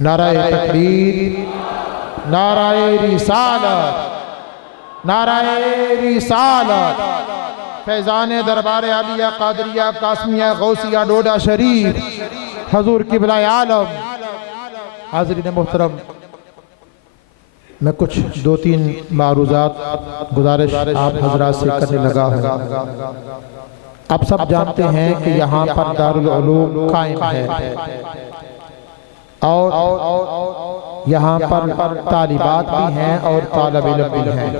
نعرہ تکبیر، نعرہ رسالت، نعرہ رسالت۔ فیضان دربار عالیہ قادریہ قاسمیہ غوثیہ ڈوڈا شریف حضور قبلہ عالم۔ حاضرین محترم، میں کچھ دو تین معروضات گزارش آپ حضرات سے کرنے لگا ہوں۔ آپ سب جانتے ہیں کہ یہاں پر دارالعلوم قائم ہے اور یہاں پر طالبات بھی ہیں اور طالب علم بھی ہیں۔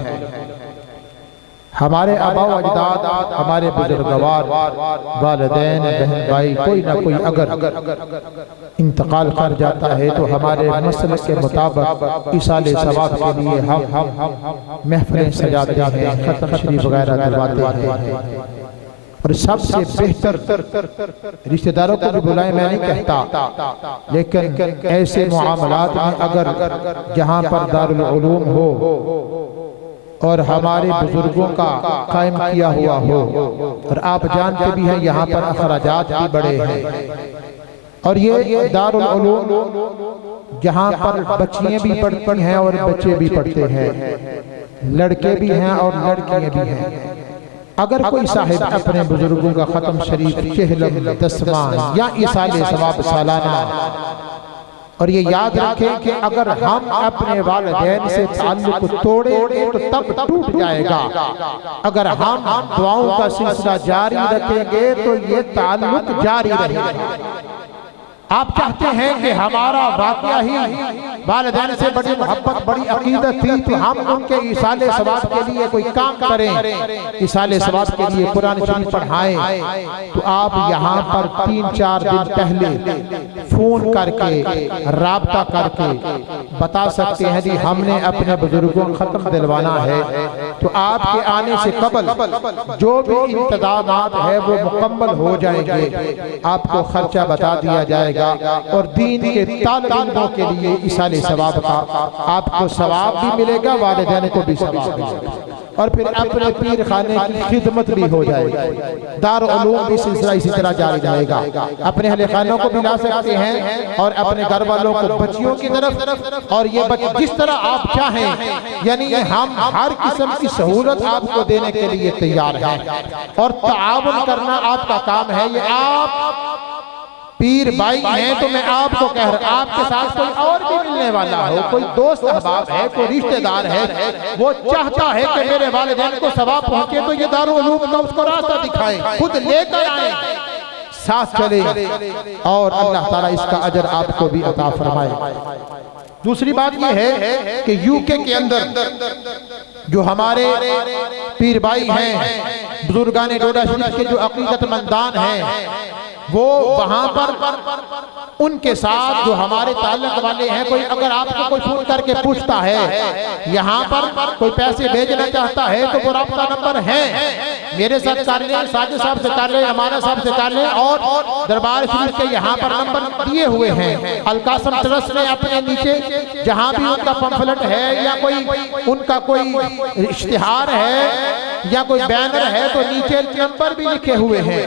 ہمارے آبا و اجداد، ہمارے بزرگوار، والدین، بہن بھائی، کوئی نہ کوئی اگر انتقال کر جاتا ہے تو ہمارے مسلک کے مطابق ایصال ثواب کے لیے ہم محفلیں سجاتے ہیں، ختم شریف وغیرہ دلواتے ہیں۔ اور سب سے بہتر رشتہ داروں کو بھی بلائیں، میں نہیں کہتا، لیکن ایسے معاملات میں اگر جہاں پر دارالعلوم ہو اور ہمارے بزرگوں کا قائم کیا ہوا ہو، اور آپ جانتے بھی ہیں یہاں پر اخراجات بھی بڑے ہیں، اور یہ دارالعلوم جہاں پر بچیاں بھی پڑھتی ہیں اور بچے بھی پڑھتے ہیں، لڑکے بھی ہیں اور لڑکیاں بھی ہیں۔ اگر کوئی صاحب اپنے بزرگوں کا ختم شریف، چہلم، دسواں یا ایصال ثواب سالانہ، اور یہ یاد رکھیں کہ اگر ہم اپنے والدین سے تعلق توڑیں گے تو تب ٹوٹ جائے گا، اگر ہم دعاؤں کا سلسلہ جاری رکھیں گے تو یہ تعلق جاری رہے گا۔ آپ چاہتے ہیں کہ ہمارا واقعہ ہی والدین سے بڑی محبت، بڑی عقیدت تھی تو ہم ان کے ایصال ثواب کے لیے کوئی کام کریں، ایصال ثواب کے لیے قرآن شریف پڑھائیں، تو آپ یہاں پر 3-4 دن پہلے فون کر کے، رابطہ کر کے بتا سکتے ہیں جی ہم نے اپنے بزرگوں ختم دلوانا ہے، تو آپ کے آنے سے قبل جو بھی انتظامات ہے وہ مکمل ہو جائیں گے، آپ کو خرچہ بتا دیا جائے گا، اور دین کے طالب علموں کے لیے ایصال ثواب کا آپ کو ثواب بھی ملے گا، والدین کو بھی ثواب ملے گا، اور پھر اپنے پیر خانے کی خدمت بھی ہو جائے گی۔ دارالعلوم بھی سلسلہ اسی طرح جاری رہے گا۔ اپنے اہل خانوں کو بھی لا سکتے ہیں اور اپنے گھر والوں کو بچیوں کی طرف، اور یہ جس طرح آپ چاہیں، یعنی ہم ہر قسم کی سہولت آپ کو دینے کے لیے تیار ہیں، اور تعاون کرنا آپ کا کام ہے۔ یہ آپ پیر بھائی ہیں تو میں آپ کو کہہ رہا ہوں، آپ کے ساتھ کوئی اور بھی ملنے والا ہو، کوئی دوست احباب ہے، کوئی رشتہ دار ہے، وہ چاہتا ہے کہ میرے والدین کو ثواب پہنچے تو یہ دارالعلوم کا اس کو راستہ دکھائیں، خود لے کر آئیں، ساتھ چلیں، اور اللہ تعالیٰ اس کا اجر آپ کو بھی عطا فرمائے۔ دوسری بات یہ ہے کہ یوکے کے اندر جو ہمارے پیر بھائی ہیں، بزرگان ڈوڈا شریف کے جو عقیدت مندان ہیں، وہ وہاں پر ان کے ساتھ جو ہمارے تعلق والے ہیں، کوئی اگر آپ کو کوئی فون کر کے پوچھتا ہے، یہاں پر کوئی پیسے بھیجنا چاہتا ہے تو وہ رابطہ نمبر ہیں، میرے ساتھ کر لیں، ساجد صاحب سے کر لیں، امانہ صاحب سے کر لیں، اور دربار شریف کے یہاں پر نمبر دیے ہوئے ہیں۔ القاسم ٹرسٹ نے اپنے نیچے جہاں بھی ان کا پمفلٹ ہے یا کوئی ان کا کوئی اشتہار ہے یا کوئی بینر ہے تو نیچے نمبر بھی لکھے ہوئے ہیں،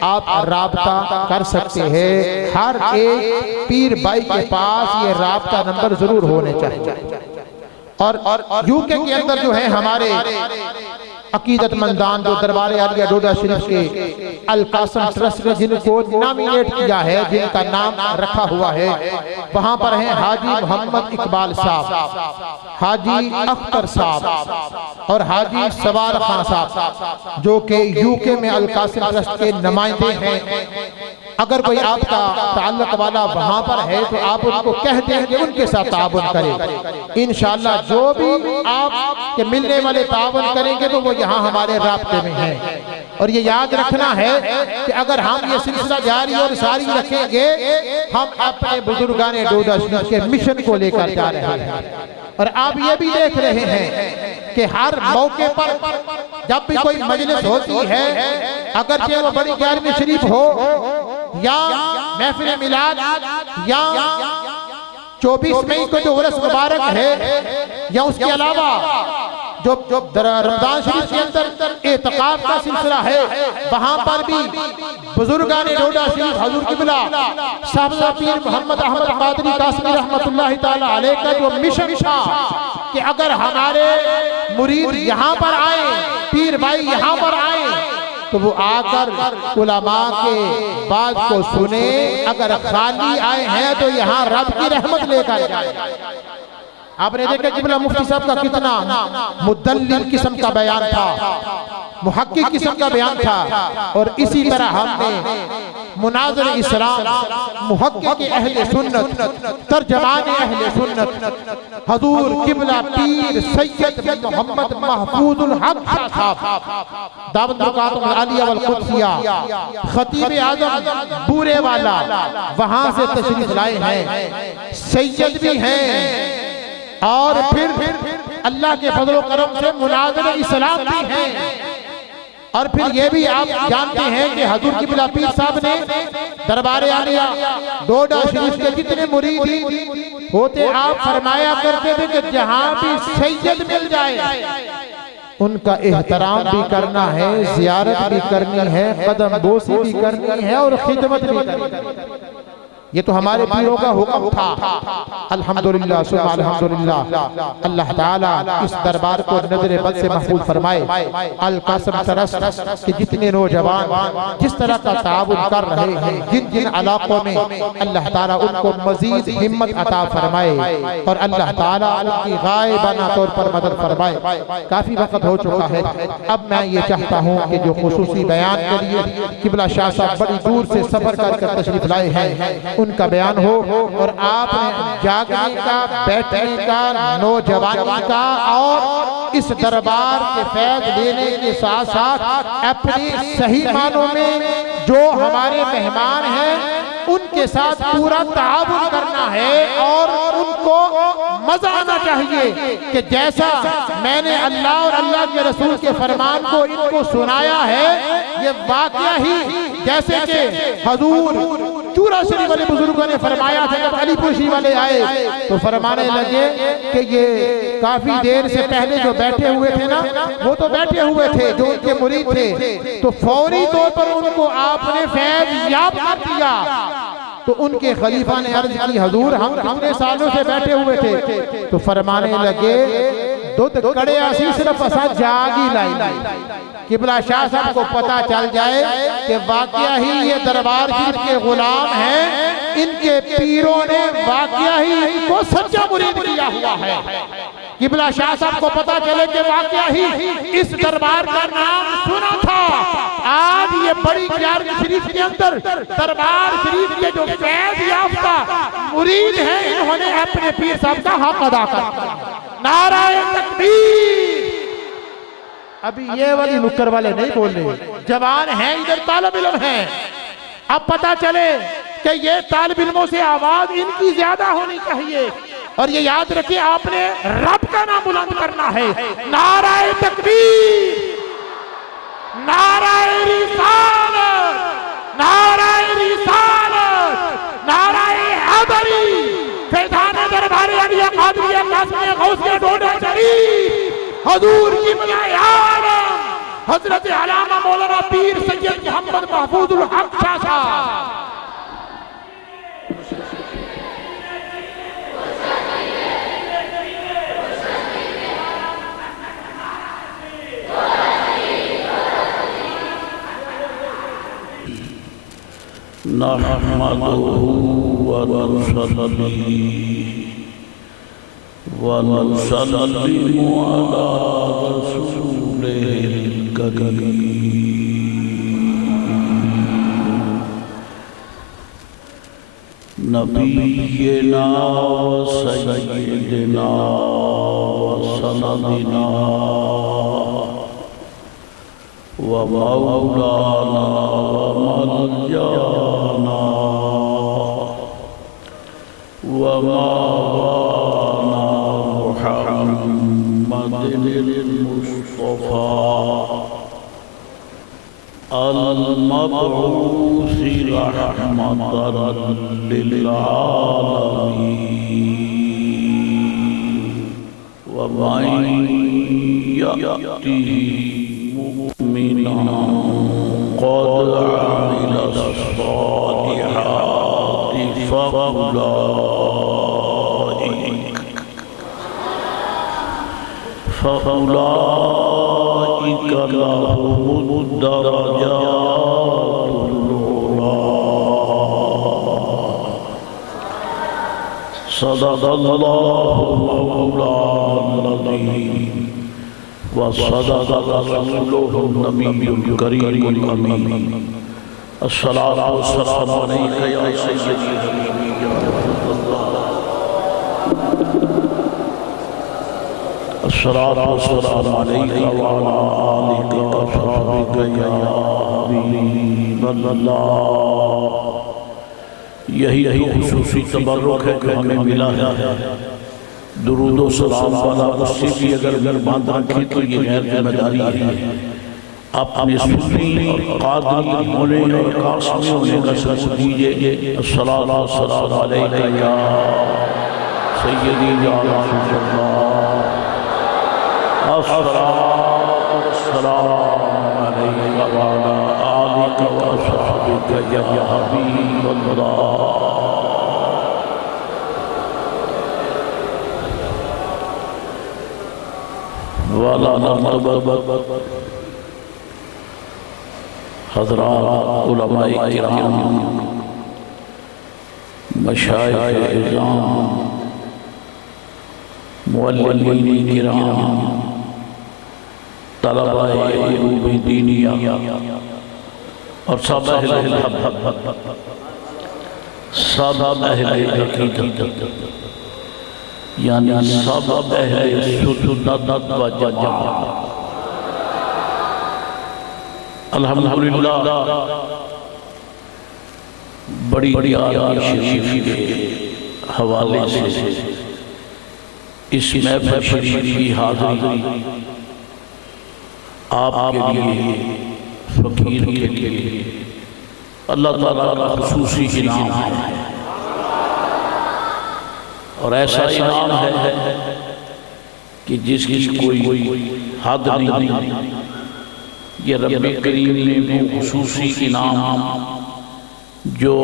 آپ رابطہ کر سکتے ہیں۔ ہر ایک پیر بھائی کے پاس یہ رابطہ نمبر ضرور ہونے چاہیے۔ اور یوکے کے اندر جو ہے ہمارے عقیدت مندان جو دربار عالیہ ڈوڈا شریف کے القاسم ٹرسٹ نے جن کو نامینیٹ کیا ہے، جن کا نام رکھا ہوا ہے، وہاں پر ہیں حاجی محمد اقبال صاحب، حاجی اختر صاحب اور حاجی سوار خان صاحب، جو کہ یوکے میں القاسم ٹرسٹ کے نمائندے ہیں۔ اگر کوئی آپ کا تعلق والا وہاں پر ہے تو آپ ان کو کہہ دیں کہ ان کے ساتھ تعاون کریں، انشاءاللہ جو بھی آپ کے ملنے والے تعاون کریں گے تو وہ یہاں ہمارے رابطے میں ہیں۔ اور یہ یاد رکھنا ہے کہ اگر ہم یہ سلسلہ جاری اور ساری رکھیں گے، ہم اپنے بزرگان ڈوڈا شریف کے مشن کو لے کر جا رہے ہیں۔ اور آپ یہ بھی دیکھ رہے ہیں کہ ہر موقع پر جب بھی کوئی مجلس ہوتی ہے، اگرچہ وہ بڑی 11ویں شریف ہو یا محفل میلاد یا 24 مئی کو جو عرس مبارک ہے یا اس کے علاوہ جو رمضان شریف کے اندر اعتکاف کا سلسلہ ہے، وہاں پر بھی بزرگان ڈوڈا شریف حضور قبلہ صاحبزادہ پیر محمد احمد قادری قاسمی رحمت اللہ تعالی علیہ کا جو مشن تھا کہ اگر ہمارے مرید یہاں پر آئیں، پیر بھائی یہاں پر آئیں، تو وہ آ کر علماء کے بات کو سنیں، اگر خالی آئے ہیں تو یہاں رب کی رحمت لے کر جائیں۔ آپ نے دیکھا قبلہ مفتی صاحب کا کتنا مدلل قسم کا بیان تھا، محقق قسم کا بیان تھا، اور اسی طرح ہم نے مناظر اسلام، محقق اہل سنت، ترجمان اہل سنت حضور قبلہ پیر سید محمد محفوظ الحق صاحب دعوت برکاتہ العالیہ والقدسیہ خطیب اعظم بورے والا وہاں سے تشریف لائے ہیں، سید بھی ہیں، اور پھر اللہ کے فضل و کرم سے مناظر اسلام بھی ہیں۔ اور پھر یہ بھی آپ جانتے ہیں کہ حضور قبلہ پیر صاحب نے دربار عالیہ ڈوڈا شریف کے جتنے مرید ہوتے، آپ فرمایا کرتے تھے کہ جہاں بھی سید مل جائے ان کا احترام بھی کرنا ہے، زیارت بھی کرنی ہے، قدم بوسی بھی کرنی ہے، اور خدمت بھی کرنی ہے۔ یہ تو ہمارے پیروں کا حکم تھا۔ الحمدللہ ثم الحمدللہ، اللہ تعالیٰ اس دربار کو نظر بد سے محفوظ فرمائے۔ القاسم ٹرسٹ کہ جتنے نوجوان جس طرح کا تعاون کر رہے ہیں، جن جن علاقوں میں، اللہ تعالیٰ ان کو مزید ہمت عطا فرمائے، اور اللہ تعالیٰ ان کی غائبانہ طور پر مدد فرمائے۔ کافی وقت ہو چکا ہے، اب میں یہ چاہتا ہوں کہ جو خصوصی بیان کے لیے قبلہ شاہ صاحب بڑی دور سے سفر کر تشریف لائے ہیں، ان کا بیان ہو، اور آپ نے جاگنے کا، بیٹھنے کا، نوجوانی کا، اور اس دربار کے فیض لینے کے ساتھ ساتھ اپنی صحیح معنوں میں جو ہمارے مہمان ہیں ان کے ساتھ پورا تعاون کرنا ہے، اور ان کو مزہ آنا چاہیے کہ جیسا میں نے اللہ اور اللہ کے رسول کے فرمان کو ان کو سنایا ہے، یہ واقعہ ہی جیسے کہ حضور چورا شریف والے بزرگوں نے فرمایا تھا، جب علی پوشی والے آئے تو فرمانے لگے کہ یہ کافی دیر سے پہلے جو بیٹھے ہوئے تھے نا، وہ تو بیٹھے ہوئے تھے جو ان کے مرید تھے، تو فوری طور پر ان کو آپ نے فیض یاب کر دیا۔ تو ان کے خلیفہ نے عرض کی، حضور ہم کتنے سالوں سے بیٹھے ہوئے تھے؟ تو فرمانے لگے دودھ کڑے آسی صرف اسا جاگی لائی۔ قبلہ شاہ صاحب کو پتا چل جائے کہ واقعہ ہی یہ دربار شریف کے غلام ہیں، ان کے پیروں نے واقعہ ہی ان کو سچا مرید کیا ہوا ہے۔ قبلہ شاہ صاحب کو پتا چلے کہ واقعہ ہی اس دربار کا نام سنا تھا، آج یہ بڑی گیارہویں شریف کے اندر دربار شریف کے جو فیض یافتہ مرید ہیں، انہوں نے اپنے پیر صاحب کا حق ادا کر۔ نعرہ تکبیر! ابھی یہ والی نکر والے نہیں بول رہے، جوان ہیں، ادھر طالب علم ہیں، اب پتا چلے کہ یہ طالب علموں سے آواز ان کی زیادہ ہونی چاہیے، اور یہ یاد رکھیں آپ نے رب کا نام بلند کرنا ہے۔ نعرہ تکبیر! نعرہ رسالت! نعرہ رسالت! نعرہ حیدری! فیضان دربار عالیہ قادریہ قاسمیہ غوثیہ ڈوڈا شریف حضور قبلہ عالم حضرت علامہ مولانا پیر سید محمد محفوظ الحق شاہ صاحب۔ نحمده ونصلي ونسلم على رسوله الكريم نبينا وسيدنا وسندنا ومولانا وملجانا ومولانا محمد المصطفى المبعوث رحمة للعالمين ومن يأته مؤمنا قد عمل الصالحات فأولئك لهم الدرجات العلى. صدق الله مولانا العظيم وصدق رسوله النبي الكريم الأمين. الصلاة والسلام عليك يا سيدي يا رسول الله. الصلاة والسلام عليك وعلى آلك وصحبك يا حبيب اللہ. یہی خصوصی تبرک ہے کہ ہمیں ملا ہے. درود و سلام والا اس سے بھی اگر باندھ رکھیں تو یہ غیر ذمہ داری ہے. اپنے سنی اور قادری ہونے اور قاسمی ہونے کا ثبوت دیجئے. الصلاة والسلام علیک یا سیدی یا رسول اللہ. الصلاة والسلام علیک وعلی آلک وصحبک یا حبیب اللہ. والا مرتبہ حضرات علماء کرام، مشائخ اعظام، معلمین کرام، طلباء علوم دینیہ اور سب اہل الحق، سب اہل عقیدت، یعنی سب اہل سنت و جماعت. الحمدللہ بڑی آیات شریف کے حوالے سے اس محفل شریف کی حاضری آپ کے لیے، فقیر کے لیے اللہ تعالیٰ کا خصوصی انعام ہے. اور ایسا انعام ہے کہ جس کی کوئی حد نہیں. یہ رب کریم نے وہ خصوصی انعام جو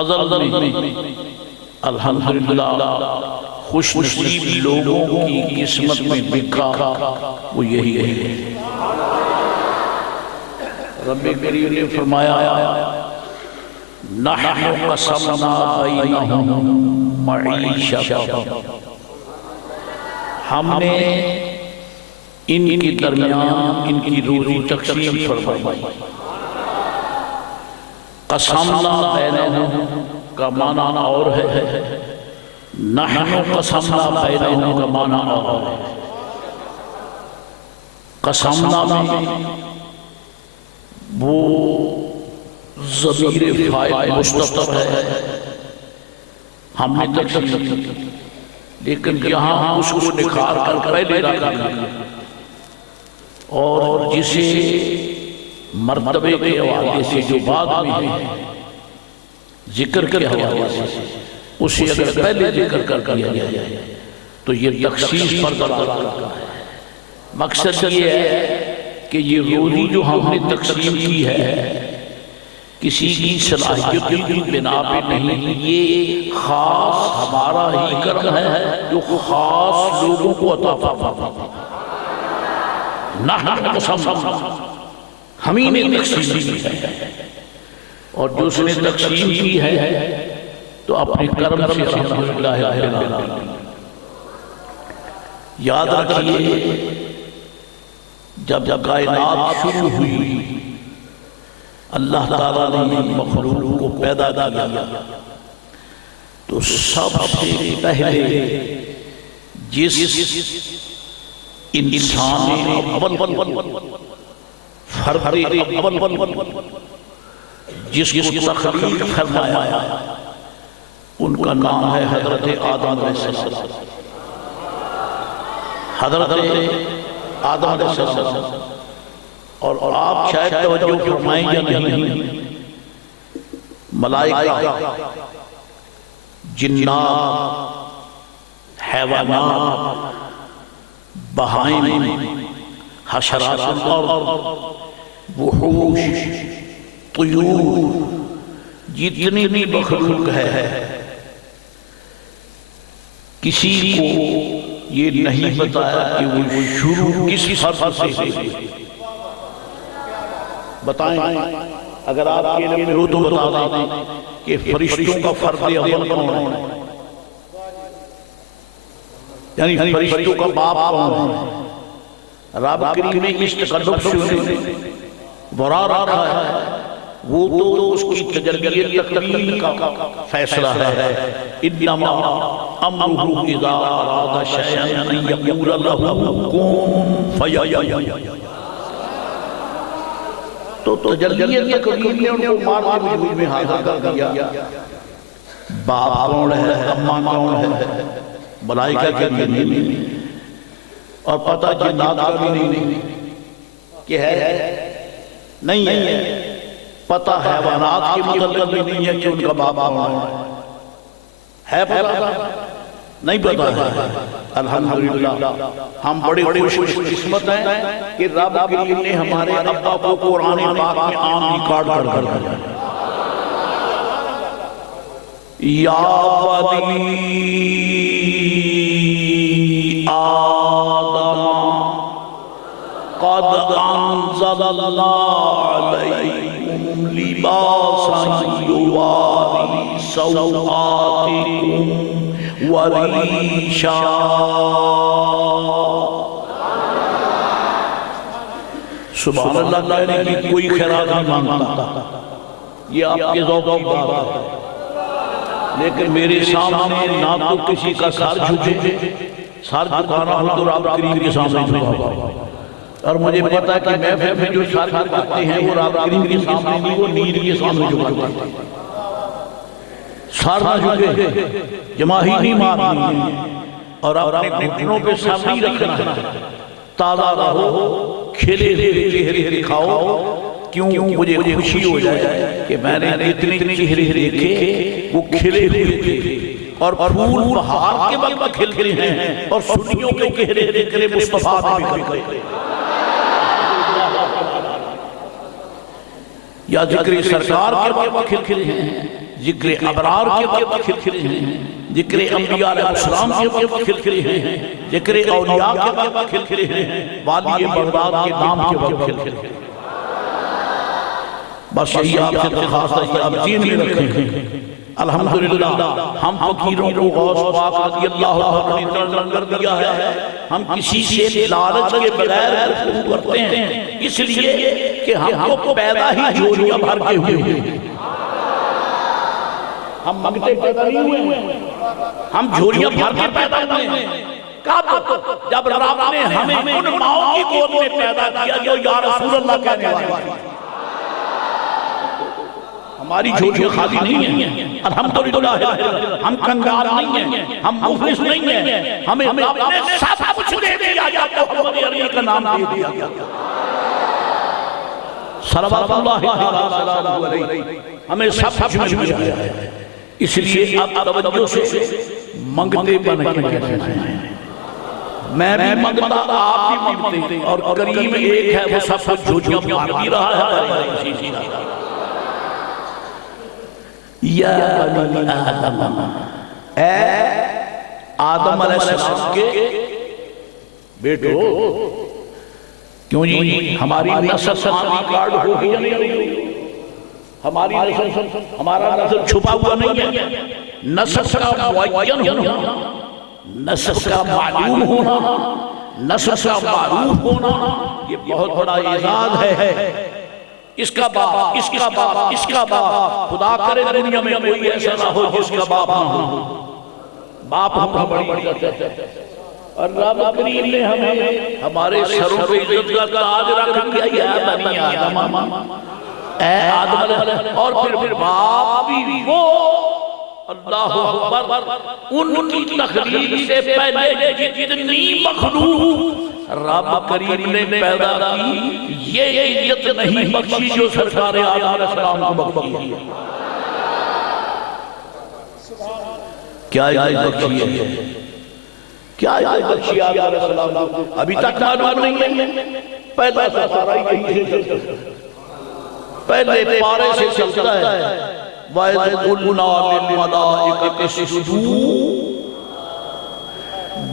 ازل میں الحمدللہ خوش نصیب لوگوں کی قسمت میں لکھا، وہ یہی ہے. رب کریم نے فرمایا نحن قسمنا بینہم معیشتہم، ہم نے ان کے درمیان ان کی روزی تقسیم فرمائی. قسمنا بینہم کا معنی اور ہے، نحن قسمنا بینہم کا معنی اور ہے. قسمنا میں وہ ضمیر فاعل مستتر ہے، ہم نے تقسیم کی، لیکن یہاں اس کو نکھار کر پہلے رکھا اور جسے مرتبے کے حوالے سے جو بعد میں ہے ذکر کے حوالے سے اسے اگر پہلے ذکر کر دیا جائے تو یہ تخصیص پر دلالت کرتا ہے. مقصد یہ ہے کہ یہ روزی جو ہم نے تقسیم کی ہے کسی کی صلاحیت کی بنا پہ نہیں، یہ خاص ہمارا ہی کرم ہے جو خاص لوگوں کو عطا فرماتا ہے. نحن قسمنا، ہم ہی نے تقسیم کی ہے، اور جو اس نے تقسیم کی ہے تو اپنے کرم سے الحمدللہ رب العالمین. یاد رکھیے جب کائنات شروع ہوئی اللہ تعالیٰ نے مخلوق کو پیدا کیا تو سب سے پہلے جس انسان اول فرد اول جس کو تخلیق فرمایا ان کا نام ہے حضرت آدم علیہ السلام. حضرت آدم علیہ السلام. اور آپ شاید توجہ فرمائیں یا نہیں، ملائکہ، جنات، حیوانات، بہائم، حشرات الارض، وحوش، طیور، جتنی بھی مخلوق ہے، کسی کو یہ نہیں بتایا کہ وہ شروع کس حرف سے ہے۔ بتائیں اگر آپ کے علم میں ہو تو بتا دیں کہ فرشتوں کا فرد اول کون ہے، یعنی فرشتوں کا باپ کون ہے؟ رب کریم نے اس تقلب سے برا رکھا ہے، وہ تو اس کی تجلی تکوین کا فیصلہ ہے۔ انما امرہ اذا اراد شیئا ان یقول لہ کن فیکون۔ تو تجلی تکوین نے ان کو مار کے وجود میں حاضر کر دیا۔ باپ کون ہے، اماں کون ہے، ملائکہ کے نہیں، اور پتہ جنات کا بھی نہیں کہ ہے نہیں ہے، پتہ حیوانات کے متعلق بھی نہیں ہے کہ ان کا باپ کون ہے پتہ نہیں پتہ ہے۔ الحمدللہ ہم بڑے خوش قسمت ہیں کہ رب کریم نے ہمارے ابا کو قرآن پاک میں عام ریکارڈ کر دیا۔ یا بنی آدم قد انزل اللہ علیکم لباسا یواری سوآتکم وریشا۔ سبحان اللہ کہنے کی کوئی خیرات نہیں مانگتا، یہ آپ کے ذوق کی بات ہے، لیکن میرے سامنے نہ تو کسی کا سر جھکے، سر جھکانا ہو تو رب کریم کے سامنے جھکا، اور مجھے پتا ہے کہ محفل میں جو سر جھکاتے ہیں وہ رب کریم کے سامنے نہیں، وہ نیل کے سامنے جھکاتے ہیں۔ سر نہ جھکے، جماہیری مارنی ہے، اور اپنے گھٹنوں پہ سر نہیں رکھنا ہے، تازہ رہو، کھلے ہوئے چہرے دکھاؤ، کیوں مجھے خوشی ہو جائے کہ میں نے اتنے چہرے دیکھے وہ کھلے ہوئے تھے، اور پھول بہار کے وقت کھلتے ہیں، اور سنیوں کے چہرے دیکھے مصطفیٰ بھی کھلتے ہیں۔ یا ذکر سرکار کے وقت کھلتے ہیں، ذکر ابرار کے وقت کھلتے ہیں، ذکر انبیاء علیہ السلام کے وقت کھلتے ہیں، ذکر اولیاء کے وقت کھلتے ہیں، والی بغداد کے نام کے وقت کھلتے ہیں۔ بس یہی آپ سے درخواست ہے کہ آپ جین میں رکھیں۔ الحمدللہ ہم فقیروں کو غوث پاک رضی اللہ عنہ نے ترجمہ کر دیا ہے، ہم کسی سے لالچ کے بغیر گفتگو کرتے ہیں، اس لیے کہ ہم کو پیدا ہی جھولیاں بھر کے ہوئے ہیں، ہم منگتے پیدا نہیں ہوئے ہیں، ہم جھولیاں بھر کے پیدا ہوئے ہیں۔ کب؟ جب رب نے ہمیں ان ماؤں کی گود میں پیدا کیا جو یا رسول اللہ کہنے والے، ہماری جھولیاں خالی نہیں ہیں، الحمدللہ ہم کنگال نہیں ہیں، ہم مفلس نہیں ہیں، ہمیں رب نے سب کچھ دے دیا یا محمد عربی کا نام دے دیا گیا، صلوات اللہ علیہ، ہمیں سب کچھ مل گیا ہے۔ اس لیے اب توجہ سے منگتے بن کے رہنا ہے، میں بھی منگتا آپ بھی منگتے، اور کریم ایک ہے وہ سب کچھ جھولیاں مار بھی رہا ہے۔ یا بنی آدم، اے آدم علیہ السلام کے بیٹو، کیوں جی ہماری نسل سامانی کارڈ ہوگی یا نہیں ہوگی؟ ہماری نسل، ہمارا نسل چھپا ہوا نہیں ہے، نسل کا معین ہونا، نسل کا معلوم ہونا، نسل کا معروف ہونا، یہ بہت بڑا اعزاز ہے۔ اس کا باپ، اس کا باپ، اس کا باپ، خدا کرے دنیا میں کوئی ایسا نہ ہو جس کا باپ نہ ہو، باپ ہم بڑی عزت ہے، اور رب کریم نے ہمیں ہمارے سروں پہ عزت کا تاج رکھ دیا، یا بنی آدم، اے آدم، اور پھر باپ بھی وہ، اللہ اکبر، ان کی تخلیق سے پہلے جتنی مخلوق رب کریم نے پیدا کی، یہ عزت نہیں بخشی جو سرکار آدم علیہ السلام کو بخشی ہے۔ کیا عزت بخشی ہے؟ کیا ہے بخشی آدم علیہ السلام کو ابھی تک معلوم نہیں ہے. پہلا سفارہ یہی سے چلتا ہے, پہلے پارے سے چلتا ہے. وَإِذْ قُلْنَا لِلْمَلَائِكَةِ اسْجُدُوا.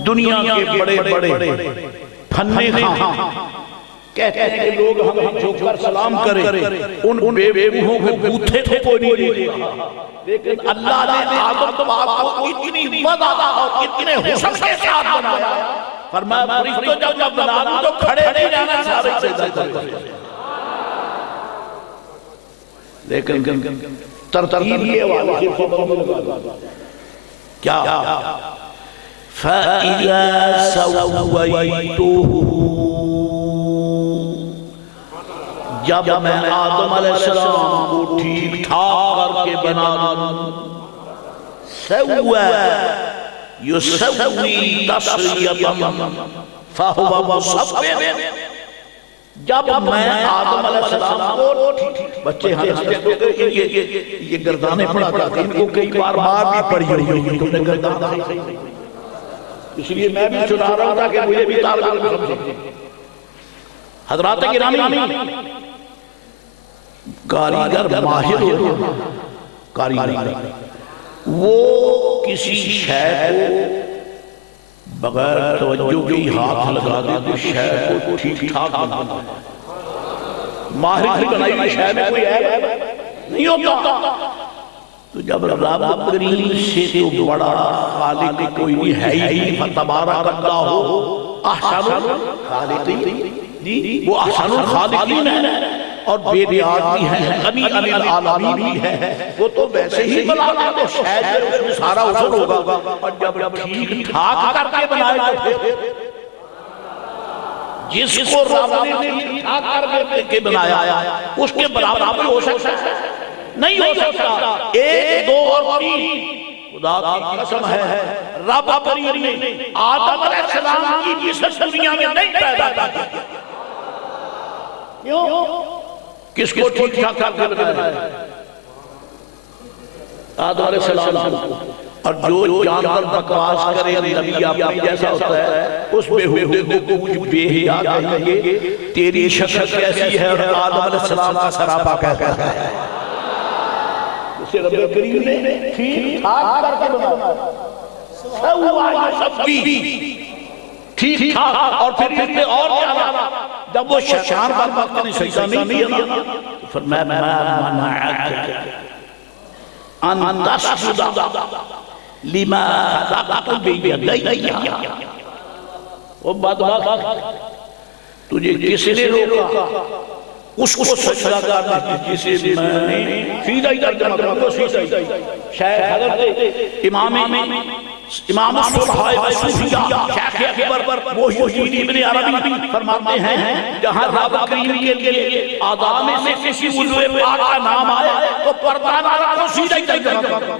دنیا کے بڑے بڑے پھنے خواہ کہتے ہیں کہ لوگ ہمیں جھک کر سلام کریں, ان بے وقوفوں کو بوتھے کو کوئی نہیں کہا. لیکن اللہ نے آدم پاک کو اتنی وضع اور اتنے حسن کے ساتھ بنایا, فرمایا فرشتوں جب بنا تو کھڑے نہیں رہنا, سارے سجدہ کریں. لیکن ترتیب یہ والی کیا فَإِذَا سَوَّيْتُهُ, جب میں آدم علیہ السلام کو ٹھیک ٹھاک کر کے بنا دوں. سَوَّى يُسَوِّي تَصْرِيَةً فَهُوَ مُصَوِّرٌ. جب میں آدم علیہ السلام کو بچے ہنستے یہ گردانے پڑا جاتے ہیں, ان کو کئی بار مار بھی پڑی ہوئی تم نے گردان سے, اس لیے میں بھی سنا رہا تھا کہ مجھے بھی طالب علم سمجھے. حضرات گرامی, کاریگر ماہر ہوتا ہے, کاریگر وہ کسی شے کو بغیر توجہ کی ہاتھ لگا دے تو شے کو ٹھیک ٹھاک بناتا ہے. ماہر کی بنائی ہوئی شے میں کوئی عیب نہیں ہوتا. تو جب رب کریم سے تو بڑا خالق کوئی بھی ہے ہی نہیں, فتبارک اللہ احسن الخالقین, وہ احسن الخالقین ہے اور بے نیاز بھی ہے, غنی عن العالمین بھی ہے. وہ تو ویسے ہی بناتا تو شاید سارا اصول ہوگا, اور جب ٹھیک ٹھاک کر کے بنائے تو پھر جس کو رب نے ٹھیک ٹھاک کر کے بنایا اس کے برابر بھی ہو سکتا ہے نہیں ہو سکتا. ایک دو اور تین, خدا کی قسم ہے رب کریم نے آدم علیہ السلام کی جس دنیا میں نہیں پیدا کیا. کیوں؟ کس کو ٹھیک ٹھاک کر کے بنایا؟ آدم علیہ السلام کو. اور جو جانور بکواس کرے نبی اپنی جیسا ہوتا ہے, اس بےہودے کو کچھ بے حیا کہیں گے تیری شکل کیسی ہے, اور آدم علیہ السلام کا سراپا کہتا ہے. اسے رب کریم نے ٹھیک ٹھاک کر کے بنایا, ٹھیک ٹھاک. اور پھر اس میں اور کیا, جب وہ شیطان پر وقت نے سجدہ نہیں کیا تو فرمایا ما منعک ان تسجد لما خلقت بیدی. وہ بدبخت, تجھے کس نے روکا اس کو سجدہ کرنا جسے میں نے سیدھا ہی ترجمہ کرنا. شیخ حضرت امام الصلحاء و صوفیہ شیخ اکبر محی الدین ابن عربی فرماتے ہیں جہاں رب کریم کے لیے آدم میں سے کسی عضو پاک کا نام آیا تو پردہ نہ رکھو, سیدھا ہی ترجمہ کرنا.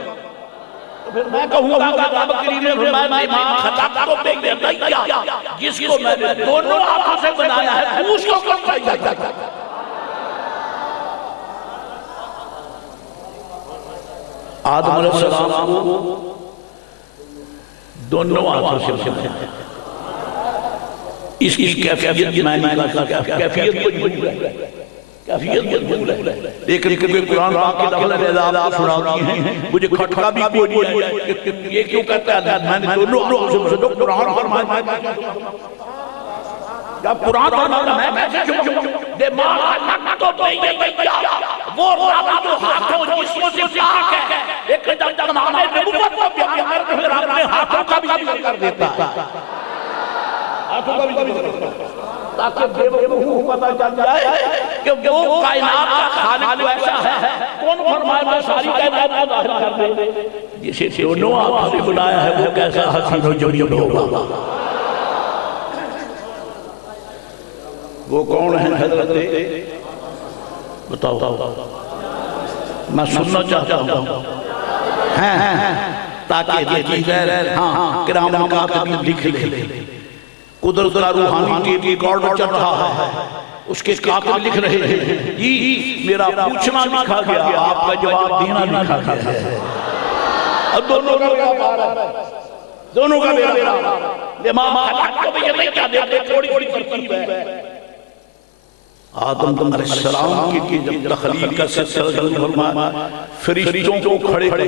پھر میں کہوں گا کہ رب کریم نے فرمایا ما خلقت بیدی, جس کو میں نے دونوں ہاتھوں سے بنایا ہے اس کو کون سجدہ کرتا ہے. آدم علیہ السلام کو دونوں ہاتھوں سے بنایا. اس کی کیفیت میں نہیں کہتا, کیفیت مجبور ہے, کیفیت مجبور ہے. لیکن کیونکہ قرآن پاک کے دخل اعزاز آپ سناتی ہیں, مجھے کھٹکا بھی کوئی نہیں ہے یہ کیوں کہتا ہے میں نے دونوں ہاتھوں سے بنایا. قرآن فرمایا جب قرآن فرمایا میں کیسے چھوڑوں دے ماں خلقت بیدی, وہ رب جو ہاتھوں جسموں سے پاک ہے, ایک جب نامے نبوت کو بیان کرتے ہوئے رب نے ہاتھوں کا بھی ذکر کر دیتا ہے, ہاتھوں کا بھی ذکر کرتا ہے تاکہ بے وقوف پتہ چل جائے کہ وہ کائنات کا خالق ایسا ہے. کون فرمایا میں ساری کائنات کو ظاہر کر دے, جسے دونوں ہاتھوں سے بنایا ہے وہ کیسا حسین و جمیل ہوگا. وہ کون ہے حضرت, بتاؤ میں سننا چاہتا ہوں تاکہ یہ چیزیں کرام کاتب لکھ لیں. قدرت کا روحانی ریکارڈ چل رہا ہے, اس کے کاتب لکھ رہے ہیں جی میرا پوچھنا لکھا گیا, آپ کا جواب دینا لکھا گیا ہے. اور دونوں کا دونوں کا بیڑا امام خلق کو بھی یہ کیا دیتے تھوڑی تھوڑی ترتیب ہے. آدم علیہ السلام کی جب تخلیق کا سلسلہ شروع فرمایا فرشتوں کو کھڑے کھڑے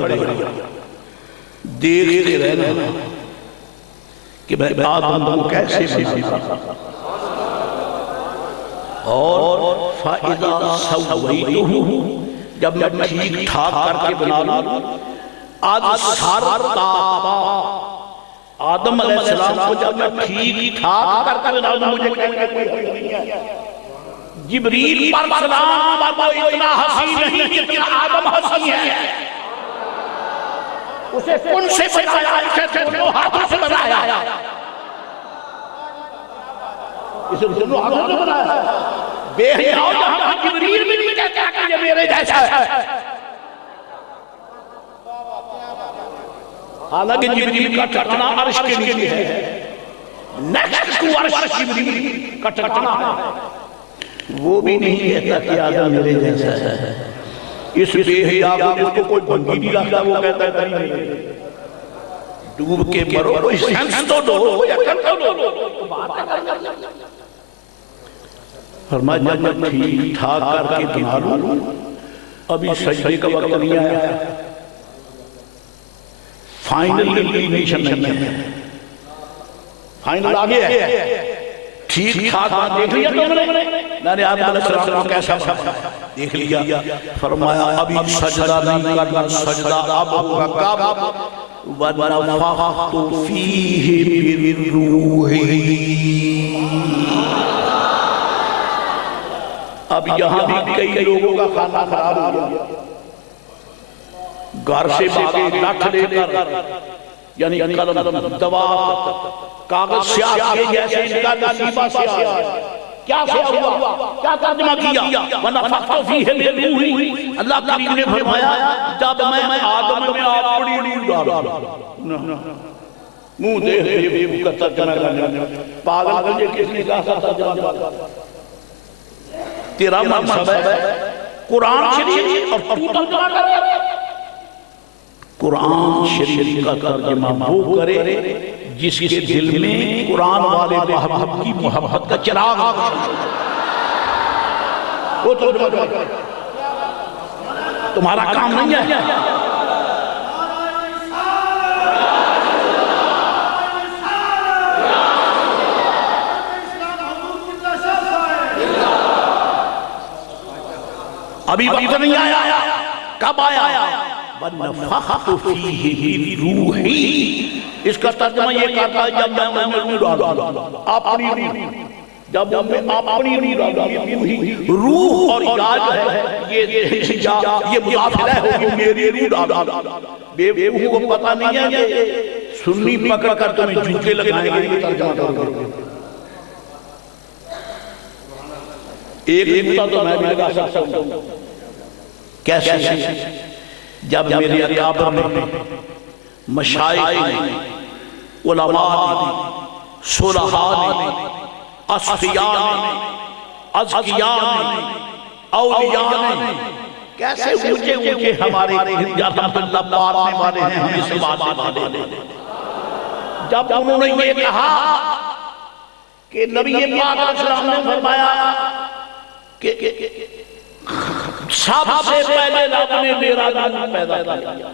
دیکھتے رہنا کہ میں آدم کو کیسے بنانا اور فَإِذَا سَوَّيْتُهُ جب میں ٹھیک ٹھاک کر کے بنا لوں آج سارتا آدم علیہ السلام کو جب میں ٹھیک ٹھاک کر کے بنا لوں مجھے کہنے کوئی حق نہیں ہے. جبریل پر سلام وہ اتنا حسین نہیں جتنا آدم حسین ہے. اسے کن سے بنایا اسے دونوں ہاتھوں سے بنایا اسے دونوں ہاتھوں سے بنایا. بے حیاؤ جہاں جبریل بھی نہیں کہتا کہ یہ میرے جیسا ہے. حالانکہ جبریل کا ٹھکانا عرش کے نیچے ہے. نیکسٹ ٹو عرش جبریل کا ٹھکانا ہے. وہ بھی نہیں کہتا کہ آدم میرے جیسا ہے. اس بے حیا کو جس کو کوئی بھنگی نہیں رکھتا وہ کہتا ہے کری نہیں. ڈوب کے مرو کوئی سینس تو دو یا کر دو. فرمایا جب میں ٹھیک ٹھاک کر کے بنا لوں ابھی سجدے کا وقت نہیں آیا. فائنل انکلیشن نہیں ہے. فائنل آگے ہے. ٹھیک ٹھاک دیکھ لیا تم نے میں نے آدم علیہ السلام کیسا دیکھ لیا. فرمایا ابھی سجدہ نہیں کرنا سجدہ اب ہوگا کب وَنَفَخْتُ فِيهِ مِن رُوحِي. اب یہاں بھی کئی لوگوں کا کھانا خراب ہو گیا. گھر سے باقی لکھ لے کر یعنی قلم دوا کاغذ سیاہ کے جیسے ان کا نصیبہ سیاہ ہے. کیا سیاہ ہوا؟ کیا ترجمہ کیا؟ وَنَفَخْتُ فِيهِ مِن رُوحِي. اللہ کریم نے فرمایا جب میں آدم میں اپنی روح ڈالا منہ دیکھ کا ترجمہ کرنا پاگل بنجے کس نے کہا ترجمہ کرنا تیرا منصب ہے قرآن شریف اور تو ترجمہ کرے. قرآن شریف کا ترجمہ وہ کرے جس کے دل میں قرآن والے محبوب کی محبت کا چراغ وہ ترجمہ کرے. تمہارا کام نہیں ہے. ابھی وقت نہیں آیا. کب آیا؟ وَنَفَخْتُ فِيهِ مِن رُوحِي. اس کا ترجمہ یہ کرتا ہے جب میں روح ڈالا اپنی روح جب میں اپنی روح ڈالا روح اور یاد ہے یہ مداخلہ ہوگی میری روح ڈالا. بے وقوف کو پتہ نہیں ہے کہ سنی پکڑ کر تمہیں جھوٹے لگائیں گے ترجمہ کرو گے. ایک نکتا تو میں بھی لگا سکتا ہوں. کیسے؟ جب میرے اکابر نے مشائخ نے علماء نے صلحاء نے اصفیاء نے ازکیاء نے اولیاء نے کیسے اونچے ہمارے رحمت اللہ پانے والے ہیں ہمیں سے باتیں والے ہیں. جب انہوں نے یہ کہا کہ نبی پاک علیہ السلام نے فرمایا کہ سب سے پہلے رب نے میرا نور پیدا کیا.